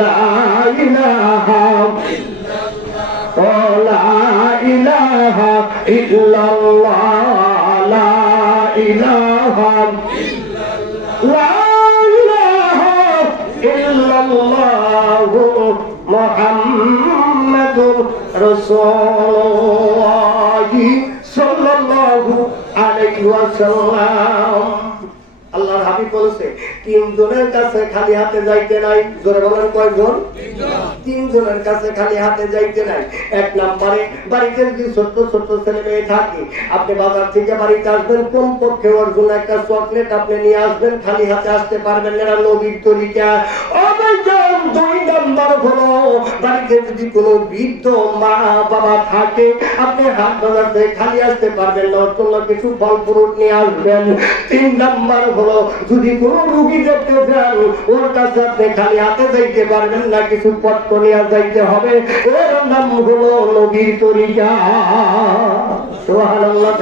লা ইলাহা লা ইলাহা ইল্লাল্লাহ, লা ইলাহা লা ইলাহা ইল্লাল্লাহ, মুহাম্মাদুর রাসূলুল্লাহ সাল্লাল্লাহু আলাইহি ওয়াসাল্লাম। আল্লাহর হাবিব বলেছে, তিনজনের কাছে খালি হাতে যাইতে নাই। জোরে বলেন কয়জন? তিনজনের কাছে খালি হাতে যাইতে নাই। এক নম্বরে বাড়িতে যদি ছোট্ট ছোট্ট ছেলে মেয়ে থাকে, আপনি বাজার থেকে বাড়িতে আসবেন, কোন পক্ষে ওর জন্য একটা চকলেট আপনি নিয়ে আসবেন, খালি হাতে আসতে পারবেন না, নবীর তরিকা। দুই নম্বর হলো বাড়িতে যদি কোনো বৃদ্ধ মা বাবা থাকে, আপনি হাত বাজাতে খালি আসতে পারবেন না, ওর জন্য কিছু ফল ফ্রুট নিয়ে আসবেন। তিন নম্বর হলো যদি কোনো রোগী দেখতে যান, ওর কাছে আপনি খালি হাতে যাইতে পারবেন না, কিছু পত্র নিয়ে যাইতে হবে। এর নাম হলো নবীর তরিকা। সুবহানাল্লাহ।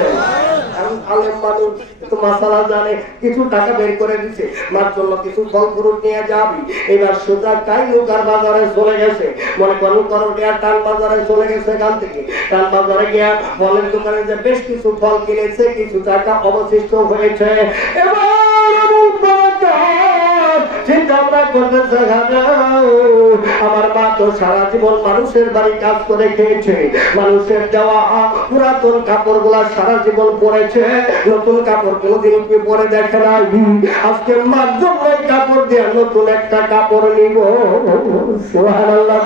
আলেম মানুষ একটু মাসালা জানে, কিছু টাকা বের করে দিচ্ছে, মার জন্য কিছু ফল ফ্রুট নিয়ে যাবি। এবার সোজা টাই নৌকার বাজারে চলে গেছে, মনে করুন করটিয়া টান বাজারে চলে গেছে। এখান থেকে টান বাজারে গিয়া ফলের দোকানে যে বেশ কিছু ফল কিনেছে, কিছু টাকা অবশিষ্ট হয়েছে। এবার চিন্তা আমরা করতেছে, আমার মা তো সারা জীবন মানুষের বাড়ি কাজ করে খেয়েছে, মানুষের দেওয়া পুরাতন কাপড় গুলা সারা জীবন পরেছে, নতুন কাপড় কোনদিন পরে দেখে না। আজকে মার জন্য কাপড় দিয়ে নতুন একটা কাপড় নিব। সুবহানাল্লাহ।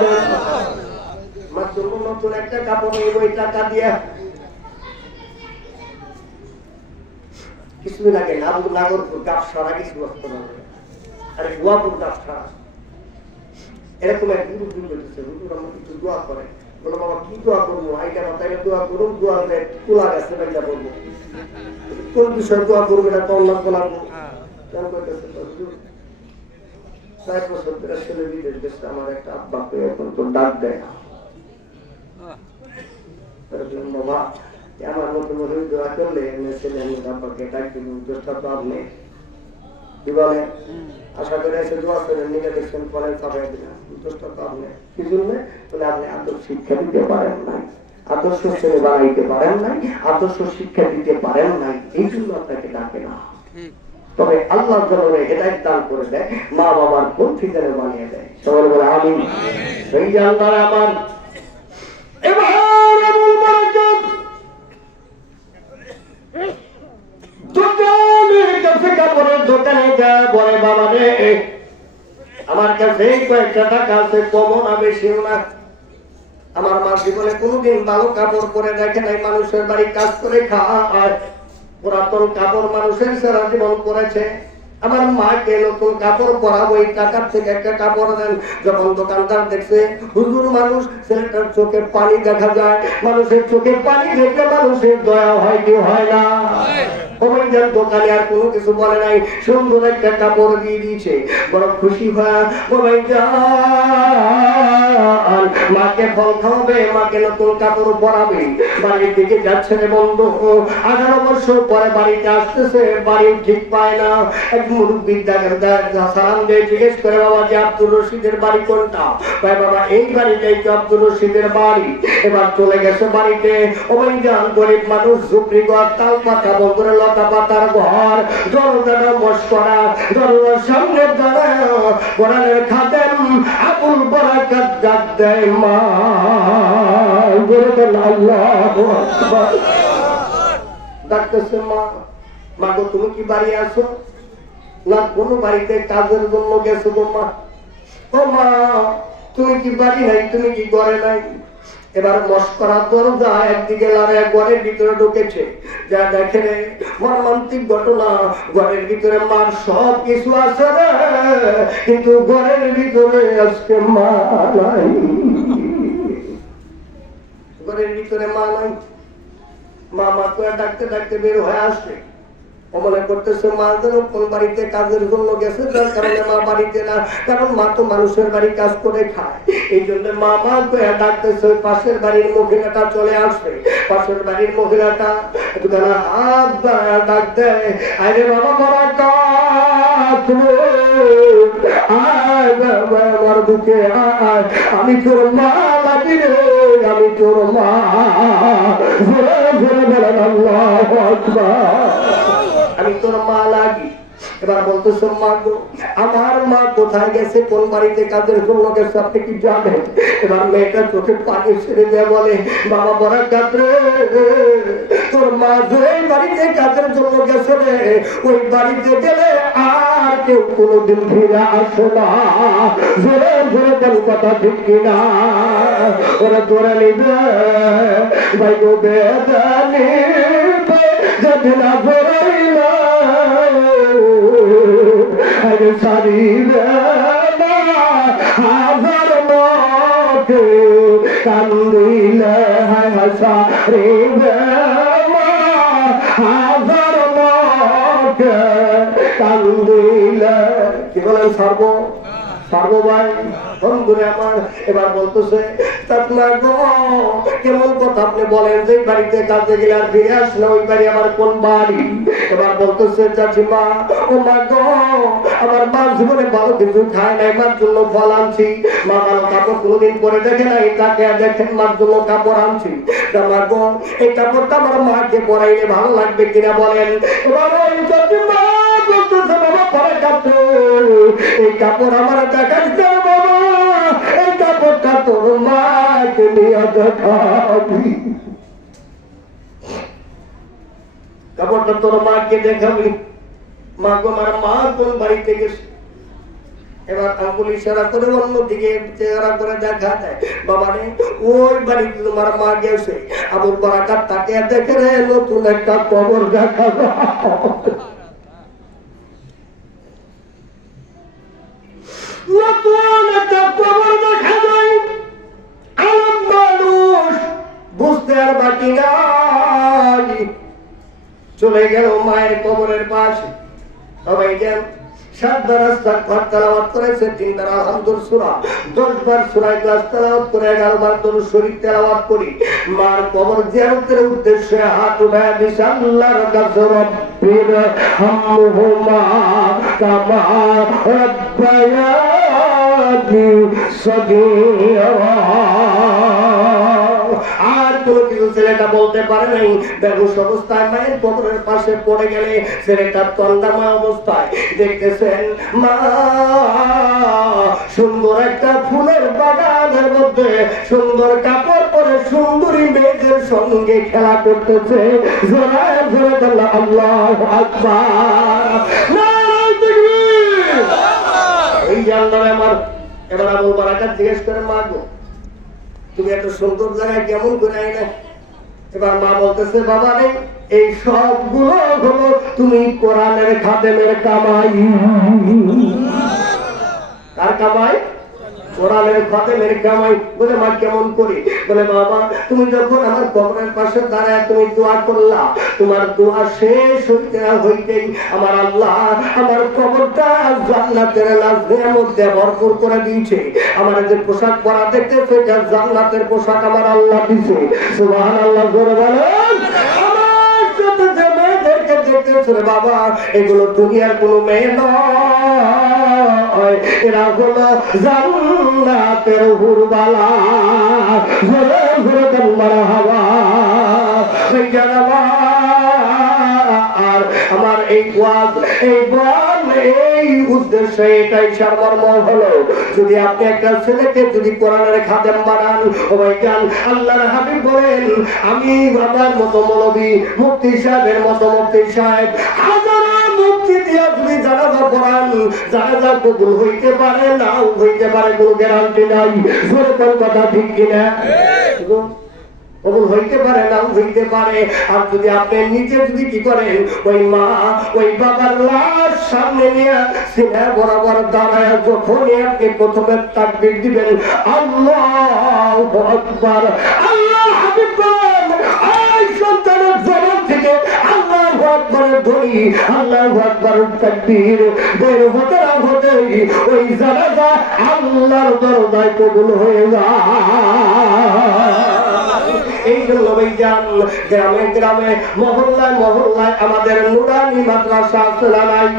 মার জন্য নতুন একটা কাপড় নিব এই টাকা দিয়ে। কিছুদিন আগে নাগরপুর গাবসারা কিছু আরে গোয়াপুর গাবসারা এরকম এক হুজুর বলতেছে, হুজুর আমরা কিছু দোয়া করে। বলো বাবা কি দোয়া করবো? আইটা মাথায় দোয়া করুন, দোয়া তোলা গেছে বাইটা বলবো, কোন বিষয়ে দোয়া করবো এটা কম লাগবো লাগবো। কেন করতেছে হুজুর ৬ বছর ধরে ছেলে বিদেশ গেছে, আমার একটা আব্বাকে এখন তো ডাক দেয় না। বাবা আমার মতো মনে দোয়া করলে ছেলে আমি আব্বাকে ডাক দিব, দোষটা তো আপনি কি বলে? আশা করে এসে দোয়া করে নিয়ে দেখছেন, পরে চাপাই দিলেন, দোষটা তো আপনি। কি জন্য? বলে আপনি আদর্শ শিক্ষা দিতে পারেন নাই, আদর্শ ছেলে বানাইতে পারেন নাই, আদর্শ শিক্ষা দিতে পারেন নাই, এই জন্য আপনাকে ডাকে না। তবে আল্লাহ জনরে হেদায়েত দান করে দেয়, মা বাবার পন্থী যেন বানিয়ে দেয়। সবাই বলে আমিন। এই যে আল্লাহ আমার এবার আবুল বারাকাত দোকানের কাছে কাপড়ের দোকানে যা বলে, বাবা রে আমার কাছে কয়েকটা টাকা আছে, কমও না বেশিও না। আমার মা জীবনে কোনোদিন ভালো কাপড় পরে দেখে নাই, মানুষের বাড়ি কাজ করে খায়, পুরাতন কাপড় মানুষের সারা জীবন পরেছে। আমার মাকে নতুন কাপড় পরাবো, এই টাকার থেকে একটা কাপড় দেন। যখন দোকানদার দেখছে হুজুর মানুষ, ছেলেটার চোখে পানি দেখা যায়। মানুষের চোখে পানি দেখলে মানুষের দয়া হয় কি হয় না? অভিযান দোকানে আর কোনো কিছু বলে নাই, সুন্দর একটা কাপড় দিয়ে দিয়েছে। বড় খুশি হয়ে মাকে ফল খাওয়াবে, মাকে নতুন কাপড় পরাবে, বাড়ির দিকে যাচ্ছে রে বন্ধু। 18 বছর পরে বাড়িতে আসতেছে, বাড়িও ঠিক পায় না। এক মুরব্বী সালাম দিয়ে জিজ্ঞেস করে, বাবা যে আব্দুর রশিদের বাড়ি কোনটা? ভাই বাবা এই বাড়িটাই তো আব্দুর রশিদের বাড়ি। এবার চলে গেছে বাড়িতে। অভিযান গরিব মানুষ, ঝুপড়ি ঘর, তাল পাতা বন্ধুরে লতা পাতার ঘর, জলদানা মশকরা, দরজার সামনে দাঁড়ায় কোরআনের খাদেম আবুল বারাকাত ডাক দেয়, মা। আল্লাহু আকবার। ডাকতেছে, মা। মা গো তুমি কি বাড়ি আসো? না, কোন বাড়িতে কাজের জন্য গেছো গো মা। ও মা তুমি কি বাড়ি নাই? তুমি কি ঘরে নাই? এবার মস্করা দরজা একদিকে লাড়ে ঘরের ভিতরে ঢুকেছে। যা দেখে মর্মান্তিক ঘটনা, ঘরের ভিতরে মার সব কিছু আছে রে, কিন্তু ঘরের ভিতরে আজকে মা নাই। ঘরের ভিতরে মা নাই। মা মা করে ডাকতে ডাকতে বের হয়ে আসবে। মনে করতেছে মা যেন কোন বাড়িতে কাজের জন্য গেছে, যার কারণে মা বাড়িতে না, কারণ মা তো মানুষের বাড়ি কাজ করে খায়। এই জন্য মা মা ডাকতেছে। পাশের বাড়ির মহিলাটা চলে আসবে। পাশের বাড়ির মহিলাটা হাত ডাক দেয়, আরে বাবা বারাকাত, আমার বুকে আমি তোর মা লাগি রে, আমি তোর মা। আল্লাহু আকবার। আমি তোর মা লাগি। এবার বলতেছো, মা গো আমার মা কোথায় গেছে, কোন বাড়িতে কাজের জন্য গেছে আপনি কি জানেন? এবার মেয়েটা চোখে পানি ছেড়ে দিয়ে বলে, বাবা বারাকাত রে, তোর মা যে বাড়িতে কাজের জন্য গেছে রে, ওই বাড়িতে গেলে আর কেউ কোনোদিন ফিরে আসে না। জোরে জোরে বল কথা ঠিক কিনা? ওরা ধরে নিবে ভাই গো, বেদানি যদি না ধরাইল সারিবে হাজার মতে কান্দিলে সারিবে হাজার মতে কান্দিলে। কি বলেন সর্ব সর্বভাই বন্ধুরে আমার। এবার বলতেছে, কেমন কথা আপনি বলেন যে বাড়িতে কাজে গেলে আর ফিরে আসলে ওই বাড়ি আমার কোন বাড়ি? এবার বলতেছে, চাচিমা ও মা গো, আমার মা জীবনে ভালো কিছু খায় নাই, মার জন্য ফল আনছি। মা ভালো কাপড় কোনোদিন পরে দেখে নাই, তাকে দেখেন মার জন্য কাপড় আনছি। মা গো এই কাপড়টা আমার মাকে পরাইলে ভালো লাগবে কিনা বলেন? এবার ওই চাচিমা বলতেছে, বাবা পরে কাপড়, এই কাপড় আমার দেখাই দেয় বাবা, এই কাপড়টা তোর মাকে নিয়ে দেখাবি, কাপড়টা তোর মাকে দেখাবি। মা গো আমার মা তোর বাড়িতে গেছে। এবার আঙ্গুল ইশারা করে অন্যদিকে চেহারা করে দেখা দেয়, বাবা রে ওই বাড়িতে তোমার মা গেছে। আবুল বারাকাত তাকে দেখে রে নতুন একটা কবর দেখাবো। নতুন একটা কবর দেখা যায়। আলম মানুষ বুঝতে আর বাকি নাই। চলে গেল মায়ের কবরের পাশে। সবাই যেন 7 বার ইস্তিগফার তেলাওয়াত করেছে, 3 বার আলহামদুলিল্লাহ সূরা, 10 বার সূরা ইখলাস তেলাওয়াত করে 11 বার দরুদ শরীফ তেলাওয়াত করি। মার কবর জিয়ারতের উদ্দেশ্যে হাত উঠায় দিছে আল্লাহর কাছে, রব্বির হামহুমা কামা রাব্বায়ানি সগীরা। আর কোন কিছু ছেলেটা বলতে পারে নাই। বেহুশ অবস্থায় মায়ের কবরের পাশে পড়ে গেলে ছেলেটা তন্দামা অবস্থায় দেখতেছেন মা সুন্দর একটা ফুলের বাগানের মধ্যে সুন্দর কাপড় পরে সুন্দরী মেয়েদের সঙ্গে খেলা করতেছে। জোরে জোরে বললাম আল্লাহু আকবার। এই জানলাম আমার। এবার আবু বারাকাত জিজ্ঞেস করে, মা গো তুমি এত সুন্দর জায়গায় কেমন করে আইলে? এবার মা বলতেছে, বাবা রে এই সবগুলো হলো তুমি কোরআনের খাদেমের কামাই। কার কামাই? কোরআনের খাদেমের কামাই। বলে মা কেমন করি? বলে বাবা তুমি যখন আমার কবরের পাশে দাঁড়ায় তুমি দোয়া করলা, তোমার দোয়া শেষ হইতে না হইতেই আমার আল্লাহ আমার কবরটা জান্নাতের মধ্যে ভরপুর করে দিয়েছে। আমার যে পোশাক পরা দেখতেছে এটা জান্নাতের পোশাক আমার আল্লাহ দিয়েছে। সুবহানাল্লাহ জোরে বলেন। বাবা এগুলো দুনিয়ার কোনো মেয়ে নয়, এরা হলো জান্নাতের হুরবালা। ঘুরে ঘুরে তোমার হাওয়া আর আমার এই ওয়াজ এই বল এই উদ্দেশ্য এটাই সারমর্ম হলো, যদি আপনি একটা ছেলেকে যদি কোরআনের খাদেম বানান, ও ভাইজান আল্লাহর হাবিব বলেন আমি আমার মতো মৌলবী মুফতি সাহেবের মতো মুফতি সাহেব হাজার মুক্তি দিয়া যদি জানাজা পড়ান, জানাজা কবুল হইতে পারে নাও হইতে পারে, কোনো গ্যারান্টি নাই। জোরে কোন কথা ঠিক কিনা? কবুল হইতে পারে নাও হইতে পারে। আর যদি আপনি নিজে যদি কি করেন, ওই মা ওই বাবার লাশ সামনে নিয়ে সিনা বরাবর দাঁড়ায় যখনই আপনি প্রথমে তাকবীর দিবেন আল্লাহু আকবার, আল্লাহ হাবিব বলেন এই সন্তানের জবান থেকে আল্লাহু আকবারের ধ্বনি আল্লাহু আকবারের তাকবীর বের হতে না হতেই ওই জানাজা আল্লাহর দরজায় কবুল হয়ে যায়। এই জন্য ভাইজান গ্রামে গ্রামে মহল্লায় মহল্লায় আমাদের নুরানি মাদ্রাসা আছে না নাই?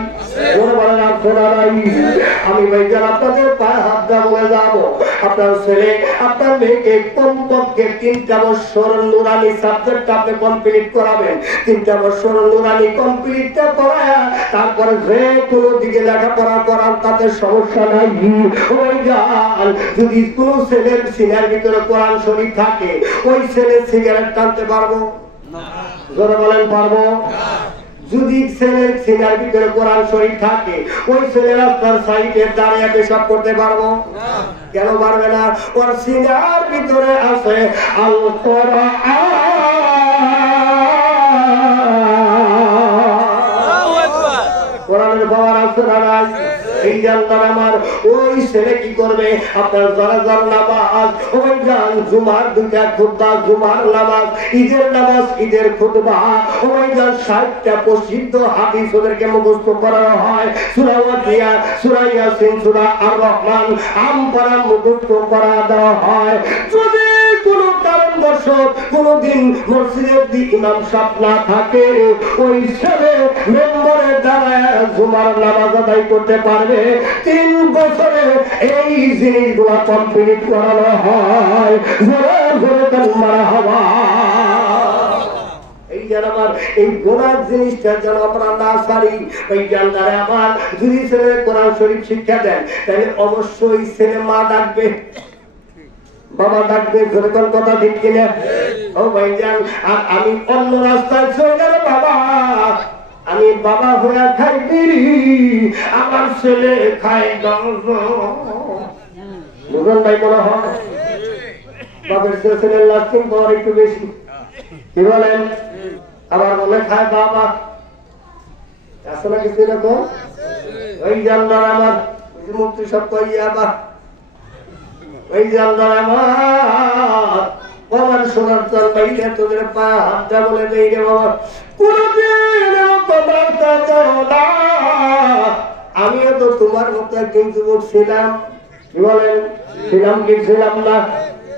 আমি ভাইজান আপনাদের পায়ে হাত দিয়ে বলে যাবো, আপনার ছেলে আপনার মেয়েকে কমপক্ষে 3টা বছর নুরানি সাবজেক্ট আপনি কমপ্লিট করাবেন। 3টা বছর নুরানি কমপ্লিটটা করায় তারপরে যে কোনো দিকে লেখাপড়া করার তাতে সমস্যা নাই। ভাইজান যদি কোনো ছেলের সিনার ভিতরে কোরআন শরীফ থাকে, ওই ছেলে সিগারেট টানতে পারবো? জোরে বলেন পারবো? যদি ছেলের সিনার ভিতরে কোরআন শরীফ থাকে, ওই ছেলে রাস্তার সাইডে দাঁড়িয়ে পেশাব করতে পারবো? কেন পারবে না? ওর সিনার ভিতরে আছে আল কোরআন। কোরআনের পাওয়ার আছে না নাই? এই জানতাম আমার ওই ছেলে কি করবে? আপনার জানাজার নামাজ, ওই গান জুমার 2টা খুতবা, জুমার নামাজ, ঈদের নামাজ, ঈদের খুতবা, ওই গান 60টা প্রসিদ্ধ হাদিস ওদেরকে মুখস্থ করানো হয়। সূরা ওয়াকিয়া, সূরা ইয়াসিন, সূরা আর রহমান আমপারা মুখস্থ করা দেওয়া হয়। যদি কোন কারণবশত কোনদিন মসজিদের ইমাম সাহেব না থাকে, ওই ছেলে মেম্বরের দ্বারা জুমার নামাজ আদায় করতে পারবে। 3 বছরে এই জিনিসগুলো কমপ্লিট করানো হয়। জোরে জোরে তাকবীর হওয়া। এই যেন আমার এই গোনার জিনিসটা যেন আমরা না ছাড়ি। ওই জানদারে আমার যদি ছেলে কোরআন শরীফ শিক্ষা দেন, তাহলে অবশ্যই ছেলে মা ডাকবে, বাবা ডাকবে। জোরে কোন কথা ঠিক কিনা? ও ভাইজান আর আমি অন্য রাস্তায় চলে গেলে বাবা আমি বাবা হয়ে খাই বিড়ি, আমার ছেলে খায় গাঁজ। বুঝলেন ভাই? মনে হয় বাবার ছেলের লাস্টিং পাওয়ার একটু বেশি। কি বলেন? আবার বলে খায় বাবা। আছে না কিছু এরকম? ওই জানলার আমার মুক্তি সব কইয়া বা ওই জানলার আমার সোনার চাল পাইলে তোদের পা হাতটা বলে দেই রে বাবা, কোনদিন তোমার কাছে না। আমিও তো তোমার মতো একজন যুবক ছিলাম। কি বলেন? ছিলাম কি ছিলাম না?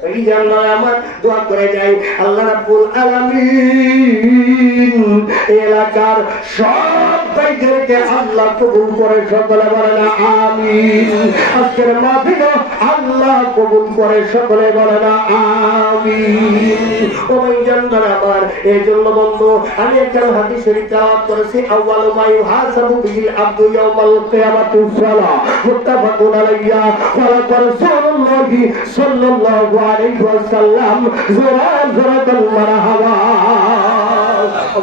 এই জন্য আমার দোয়া করে যাই আল্লাহ রাব্বুল আলামিন এলাকার সব ভাইদেরকে আল্লাহ কবুল করে সকলে বলেন আমিন। আজকের মাহফিল আল্লাহ কবুল করে সকলে বলেন আমিন। ওই জন্য আমার এই জন্য বন্ধু আমি একটা হাদিস শরীফ তেলাওয়াত করেছি, আউয়ালু মা ইউহাসাবু বিল আবদু ইয়াউমাল কিয়ামাতিস সালাহ, মুত্তাফাকুন আলাইহি। ওয়া রাসূলুল্লাহি সাল্লাল্লাহু আলাইহি ওয়াসাল্লাম জোরে জোরে মারহাবা।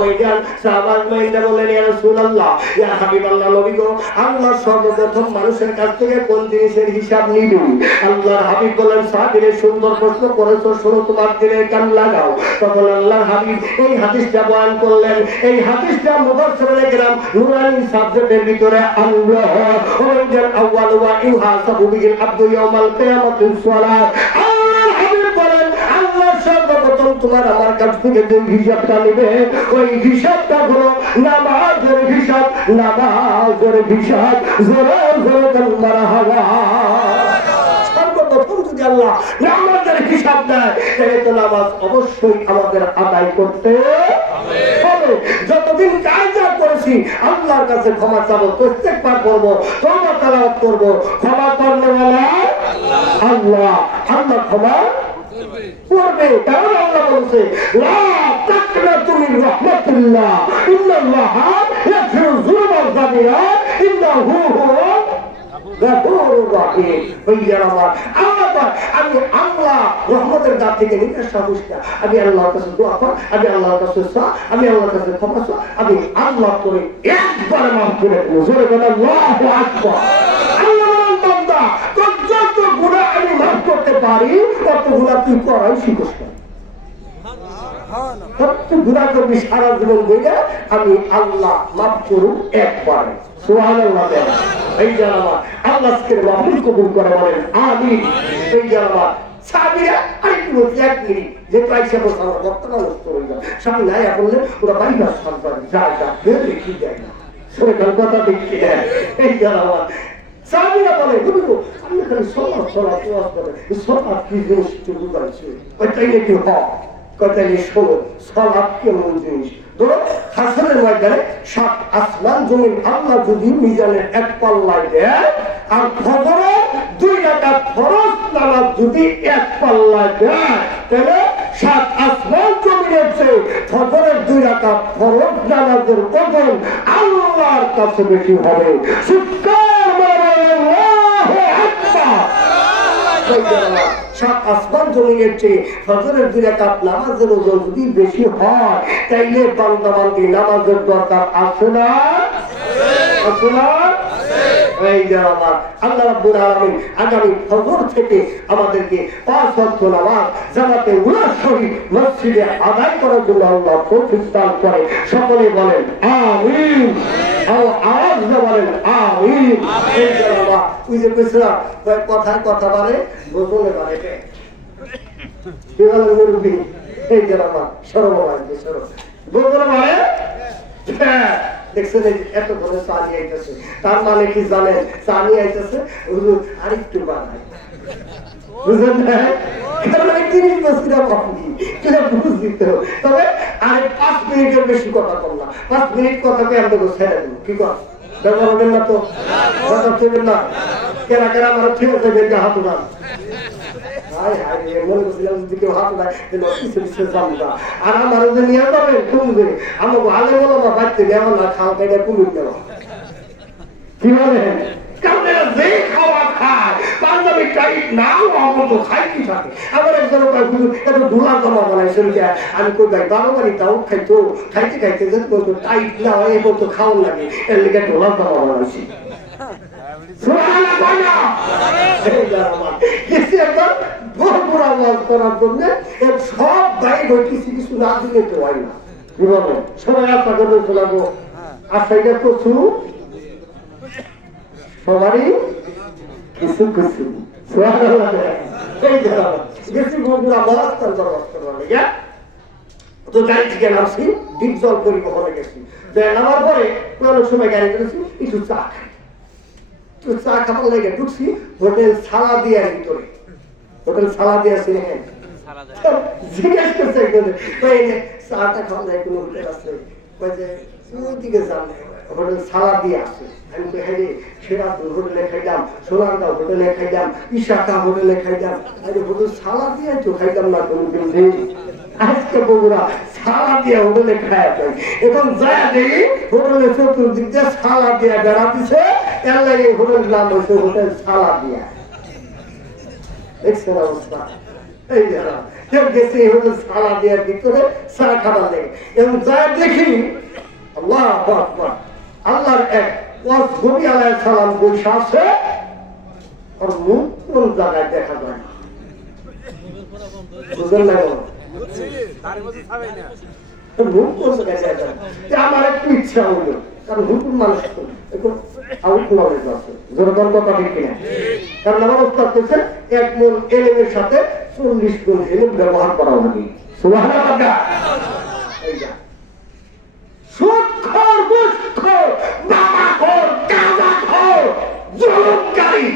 ওইখান সাহাবাজ মাইন্দা বললেন ইয়া রাসূলুল্লাহ ইয়া হাবিবাল্লাহ নবী গো আল্লাহ সর্বপ্রথম মানুষের কাছ থেকে কোন জিনিসের হিসাব নিবে আল্লাহর হাবিব বলেন সাহাবীরে সুন্দর প্রশ্ন করেছো শোনো তোমার দিলে কান লাগাও তখন আল্লাহর হাবিব এই হাদিসটা বয়ান করলেন এই হাদিসটা মুফাসসিরুল কিরাম নুরানি সাবজেক্টের ভিতরে আল্লাহ ওইখান আউয়াল ওয়া ইউহাসাবু বিল আবদু ইয়াউমাল কিয়ামাতিস সালাত আল্লাহর হাবিব বলেন আল্লাহ সর্বপ্রথম তোমার আমার কাছ থেকে যে হিসাবটা নেবে ওই হিসাবটা হলো নামাজের হিসাব নামাজের হিসাব জোরে জোরে তোমার হাওয়া সর্বপ্রথম যদি আল্লাহ নামাজের হিসাব দেয় তাহলে তো নামাজ অবশ্যই আমাদের আদায় করতে হবে যতদিন কায়দা করেছি আল্লাহর কাছে ক্ষমা চাবো প্রত্যেকবার করবো তওবা তেলাওয়াত করবো ক্ষমা করলে আল্লাহ আল্লাহ ক্ষমা করবে কারণ আল্লাহ বলছে লা তাকনাতু মিন রাহমাতিল্লাহ ইন্নাল্লাহা ইয়াগফিরু যুনুবা জামিআ ইন্নাহু হুয়াল গাফুরুর রহিম ভাইয়া আমার আল্লাহ আমি আল্লাহ রহমতের দাঁত থেকে নিতে সাহসটা আমি আল্লাহর কাছে দোয়া কর আমি আল্লাহর কাছে আমি আল্লাহর কাছে ক্ষমা চাই আমি আল্লাহ করে একবার মাফ করে দেব জোরে বলেন আল্লাহু আকবার আল্লাহর বান্দা তোর যত গুনাহ আমি মাফ করতে পারি তত গুনাহ তুই করাই শিখিস না কত গুনাহ করবি সারা জীবন বইলে আমি আল্লাহ মাফ করুন একবার সুবহানাল্লাহ এই জানাবা আল্লাহকে মাফ কবুল করে বলেন আমিন এই জানাবা সাবিরা আইতো এক মিনিট যে পয়সা বসানো বর্তমান নষ্ট হয়ে যায় স্বামী নাই বললে ওরা বাড়ি বাস করে যায় যা ফের লিখি যায় না সরে কথা দেখি এই জানাবা সাবিরা বলে বুঝলো আমি খালি সলাৎ করে সলাৎ কি জিনিস বুঝাইছি ওইটাই নাকি হয় কথাই শোনো সলাৎ কেমন জিনিস ধরো হাসরের ময়দানে সাত আসমান জমিন আল্লাহ যদি মিজানের এক পাল্লায় দেয় আর ফজরে 2 রাকাত ফরজ নামাজ যদি এক পাল্লায় দেয় তাহলে সাত আসমান জমিনের চেয়ে ফজরের 2 রাকাত ফরজ নামাজের ওজন আল্লাহর কাছে বেশি হবে চিৎকার মারো আল্লাহু আকবার সাত আসমান জমিনের চেয়ে ফজরের 2 রাকাত নামাজের ওজন যদি বেশি হয় তাইলে বান্দা বান্দি নামাজের দরকার আছে না আছে না এই জানাবা আল্লাহ রাব্বুল আলামিন আগামী ফজর থেকে আমাদেরকে 5 ওয়াক্ত নামাজ জামাতে উলার সহিত মসজিদে আদায় করার জন্য আল্লাহ তৌফিক দান করে সকলে বলেন আমিন আওয়াজ দিয়ে বলেন আমিন এই জানাবা ওই যে কইছিলাম কথায় কথা বলে গোপনে বলে কি বলে মুরব্বি এই জানাবা সরবরাহ সরব গোপনে বলে দেখছেন এত করে চালি আইতেছে তার মানে কি জানেন চালি আইতেছে আরেকটু বাড়ায় বুঝলেন না 30 বছর বুঝতে হবে তবে আর 5 মিনিটের বেশি কথা বললাম 5 মিনিট কথা আমি ছেড়ে দেবো কি কর ব্যবহার হবেন না তো কথা দেবেন না কেনা কেনা আমার ঠিক আছে বেরকে হাত না মনে করছিলাম যদি কেউ হাত দেয় আর আমার যে নিয়ে যাবেন তুমি আমাকে আলে বলো বা বাড়তে নেওয়া না খাওয়া খাইটা কুমির নেওয়া কি বলেন যে খাওয়া খায় পাঞ্জাবি টাইট নাও অমত খাই কি থাকে আবার একজন এত ধুলা জমা বানাইছে আমি কই ভাই বারোবারই তাও খাইতো খাইতে খাইতে যদি বলতো টাইট না হয় এ বলতো খাওয়ার লাগে এর লিগে ধুলা জমা বানাইছি সব বাইক কিছু কিছু না দিলে তো হয় না কি বলো সবাই আশা করবে চলাবো আশাইটা করছু সবারই কিছু কিছু তো গাড়ি থেকে নামছি ডিপ জল পরিবহনে গেছি নামার পরে অনেক সময় গাড়ি করেছি একটু চা খাই চা খাবার লেগে ঢুকছি হোটেল সালাদিয়া ভিতরে হোটেল সালাদিয়া সিনেমা জিজ্ঞেস করছে চাটা খাওয়া যায় কোনো হোটেল আছে ওইদিকে যান হোটেল সালাদিয়া আছে আমি তো হ্যাঁ সেরাপুর হোটেলে খাইলাম সোনারগাঁও হোটেলে খাইলাম ইশাকা হোটেলে খাইলাম হোটেল সালাদিয়া তো খাইলাম না কোনোদিন নেই আজকে বগুড়া সালাদিয়া হোটেলে খাওয়া যায় এখন যা দেখি হোটেলে চতুর্দিক দিয়ে সালাদিয়া বেড়া দিছে এর লাগে হোটেল নাম হয়েছে হোটেল সালাদিয়া দেখছেন অবস্থা এই যারা গেছে হলো সালা দেওয়ার ভিতরে চা খাবার লেগে এবং যা দেখি আল্লাহ আকবার, আল্লাহর এক নবী আলাইহিস সালাম বসে আছে, আর মুখ কোন জায়গায় দেখা যায় না। বুঝলেন না? মুখ কোন জায়গায় দেখা যায় না। আমার একটু ইচ্ছা হলো, কারণ হুকুম মানুষ আউট নলেজ আছে, জোরদার কথা ঠিক কিনা? কারণ আমার উত্তর করছে 1 মণ এলেমের সাথে 40 গুণ এলেম ব্যবহার করা লাগে। সুবহানাল্লাহ। এই যা সুদখোর, ঘুষখোর, মামাখোর, গাঁজাখোর, জুলুমকারী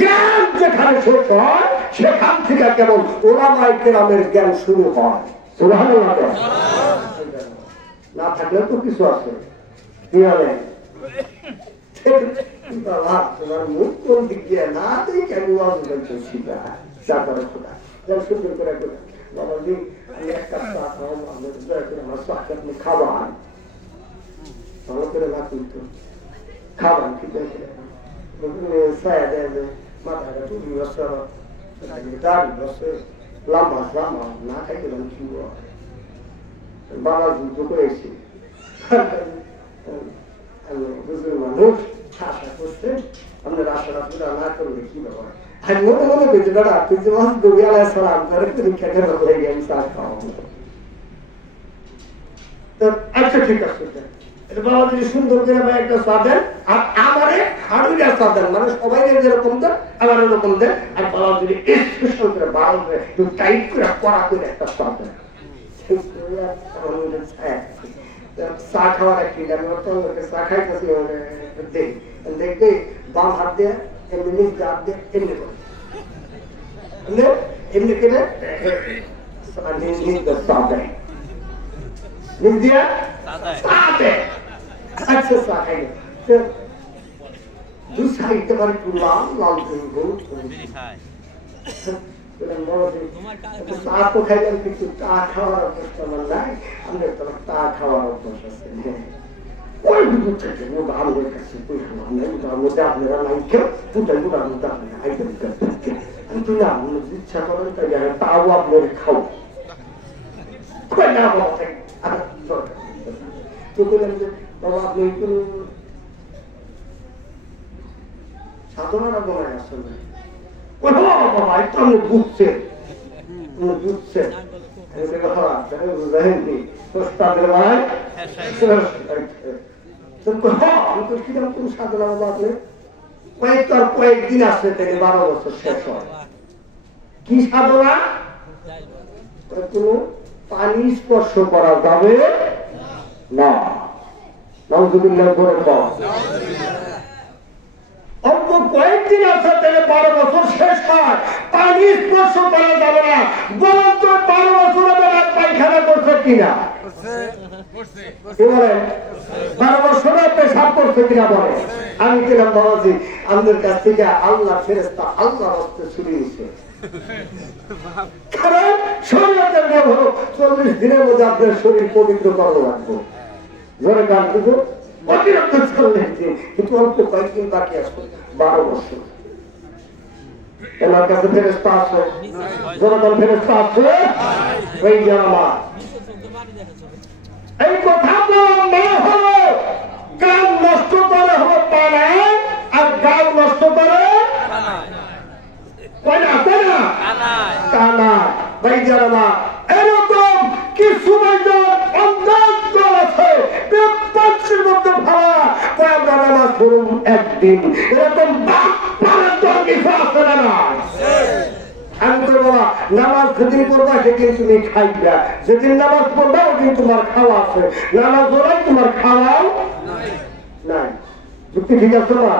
জ্ঞান যেখানে শেষ হয় সেখান থেকে কেবল উলামায়ে কেরামের জ্ঞান শুরু হয়। সুবহানাল্লাহ। না থাকলেও তো কিছু আছে। কি হবে? তোমার মুখ কোন দিক দিয়ে না দেখে সুন্দর করে বাবাজি আমি এক কাপ চা খাওয়া আমার চাকে আপনি খাবার ভালো করে না কিন্তু খাবার ঠিক আছে ছায়া দেয় মাথাটা টুপি বসে দাঁড়ি বসে লম্বা লম্বা না খাই গেলাম কি বাবা যুদ্ধ করেছি বুঝলেন মানুষ আশা করছে আপনার আশাটা পুরা না করলে কি ব্যাপার আমি মনে মনে করছি দাদা তুই যে মাস নবী আলাইহিস সালাম করে পরীক্ষা করে হয়ে গেছে চা খাওয়াবো তো আচ্ছা ঠিক আছে এটা বাবা যদি সুন্দর করে ভাই একটা চা দেন আর আমারে হাড়ুইয়া চা দেন মানে সবাই যেরকম দেন আমার এরকম দেন আর বাবা যদি স্পেশাল করে ভালো করে একটু টাইট করে কড়া করে একটা চা দেন চা খাওয়ার একটি আমি চা খাইতেছি দেখবে বাম হাত দিয়ে এমনি নিজ হাত দিয়ে এমনি করে এমনি করে চা দেয় নিজ দিয়ে চা দেয় আচ্ছা চা খাই দু সাইডে পারে একটু লাল লাল চা তো খাইলাম কিন্তু চা খাওয়ার অভ্যাস আমার নাই আমাদের তো চা খাওয়ার অভ্যাস আছে ওই দুটো থেকে আমাদের কাছে আপনারা নাই কেউ দুটাই গোটার মধ্যে আপনারা আইটেম কিন্তু না ইচ্ছা করেন তাই তাও আপনার খাও না বাবা তো বললাম যে বাবা আপনি একটু সাধনাটা বলায় আসলে বাবা একটু আপনি বুঝছেন বুঝছেন বুঝাইনি তাদের ভাই কোন সাধনা বাবা আপনি কয়েকদিন আসলে থেকে 12 বছর শেষ হয় কি সাধনা কোন পানি স্পর্শ করা যাবে না নাউযুবিল্লাহ করে অল্প কয়েকদিন আসা থেকে 12 বছর শেষ হয় পানি স্পর্শ করা যাবে না বলুন তো 12 বছর বেলা পায়খানা করছে কিনা কি বলেন 12 বছর পেশাব করছে কিনা বলে আমি কিলাম বাবাজি আমাদের কাছ থেকে আল্লাহ ফেরেশতা আল্লাহ রস্তে ছুরি নিচ্ছে কারণ শরীয়তের নিয়ম হলো 40 দিনের মধ্যে আপনার শরীর পবিত্র করা লাগবে জোরে গান কিন্তু অতিরিক্ত 40 দিন কিন্তু অল্প কয়েকদিন বাকি আছে 12 বছর এনার কাছে ফেরেশতা আছে জোরে গান ফেরেশতা আছে ওই জানা এই কথা না হলো গান নষ্ট করে হলো পানায় আর গান নষ্ট করে এরকম কিছু একদিন এরকম আমি তো বাবা নামাজ যেদিন পড়বা সেদিন তুমি খাইবা যেদিন নামাজ পড়বা ওদিন তোমার খাওয়া আছে নামাজ ওরাই তোমার খাওয়াও নাই যুক্তি ঠিক আছে না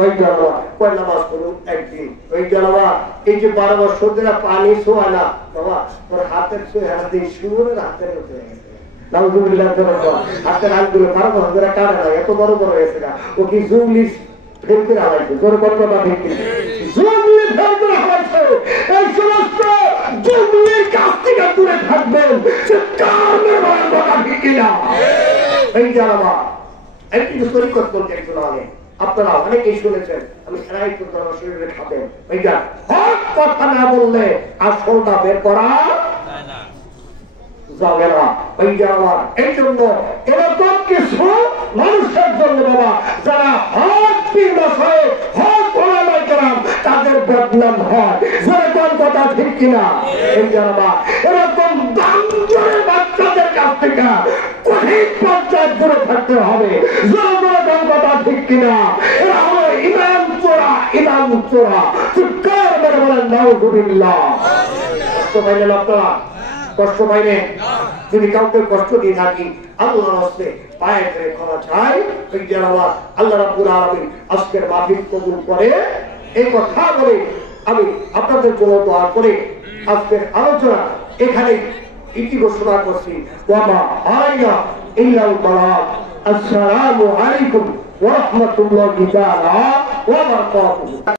ওই জানাবা কয় নামাজ পড়ুন একদিন ওই জানাবা এই যে 12 বছর ধরে পানি ছোঁয়া না বাবা তোর হাতের ছোঁয়া হাতে শুয়োরের হাতের মতো হয়ে গেছে নাউযুবিল্লাহ হাতের হাতগুলো 12 বছর ধরে কাটে না এত বড় বড় হয়েছে না ও কি জুমলি ফেল করে হারাইছে তোর কতটা ঠিক জুমলি ফেল করে হারাইছে এই সমস্ত জুমলির কাছ থেকে দূরে থাকবেন সে কারণের কথা ঠিক কিনা এই জানাবা একটি তরিকত বলতে একজন আগে আপনারা অনেকেই শুনেছেন আমি সারাই শরীরে খাবেন ওইটা হক হক কথা না বললে আসলটা বের করা যাবে না। এই জন্য এরকম কিছু মানুষের জন্য বাবা যারা হক বিষয়ে হক ওলামায়ে কেরাম তাদের বদনাম হয়, যেরকম কথা ঠিক কিনা? এই জানাবা এরকম বান্ধবের বাচ্চাদের কাছ থেকে কঠিন পর্যায়ে দূরে থাকতে হবে, যেরকম কথা ঠিক কিনা? এরা হলো ইমাম চোরা চিৎকার মেরে বলেন নাউযুবিল্লাহ। কষ্ট পাইলেন আপনারা? কষ্ট পাইলেন? যদি কাউকে কষ্ট দিয়ে থাকি আল্লাহর হস্তে পায়ে ধরে ক্ষমা চাই। আল্লাহ রাব্বুল আলামিন আজকের মাহফিল কবুল করে এই কথা বলে আমি আপনাদের জন্য দোয়া করে আজকের আলোচনা এখানে ইতি ঘোষণা করছি। ওয়ামা আলাইনা ইল্লাল বালাগ। আসসালামু আলাইকুম ওয়া রাহমাতুল্লাহি ওয়া বারাকাতুহু।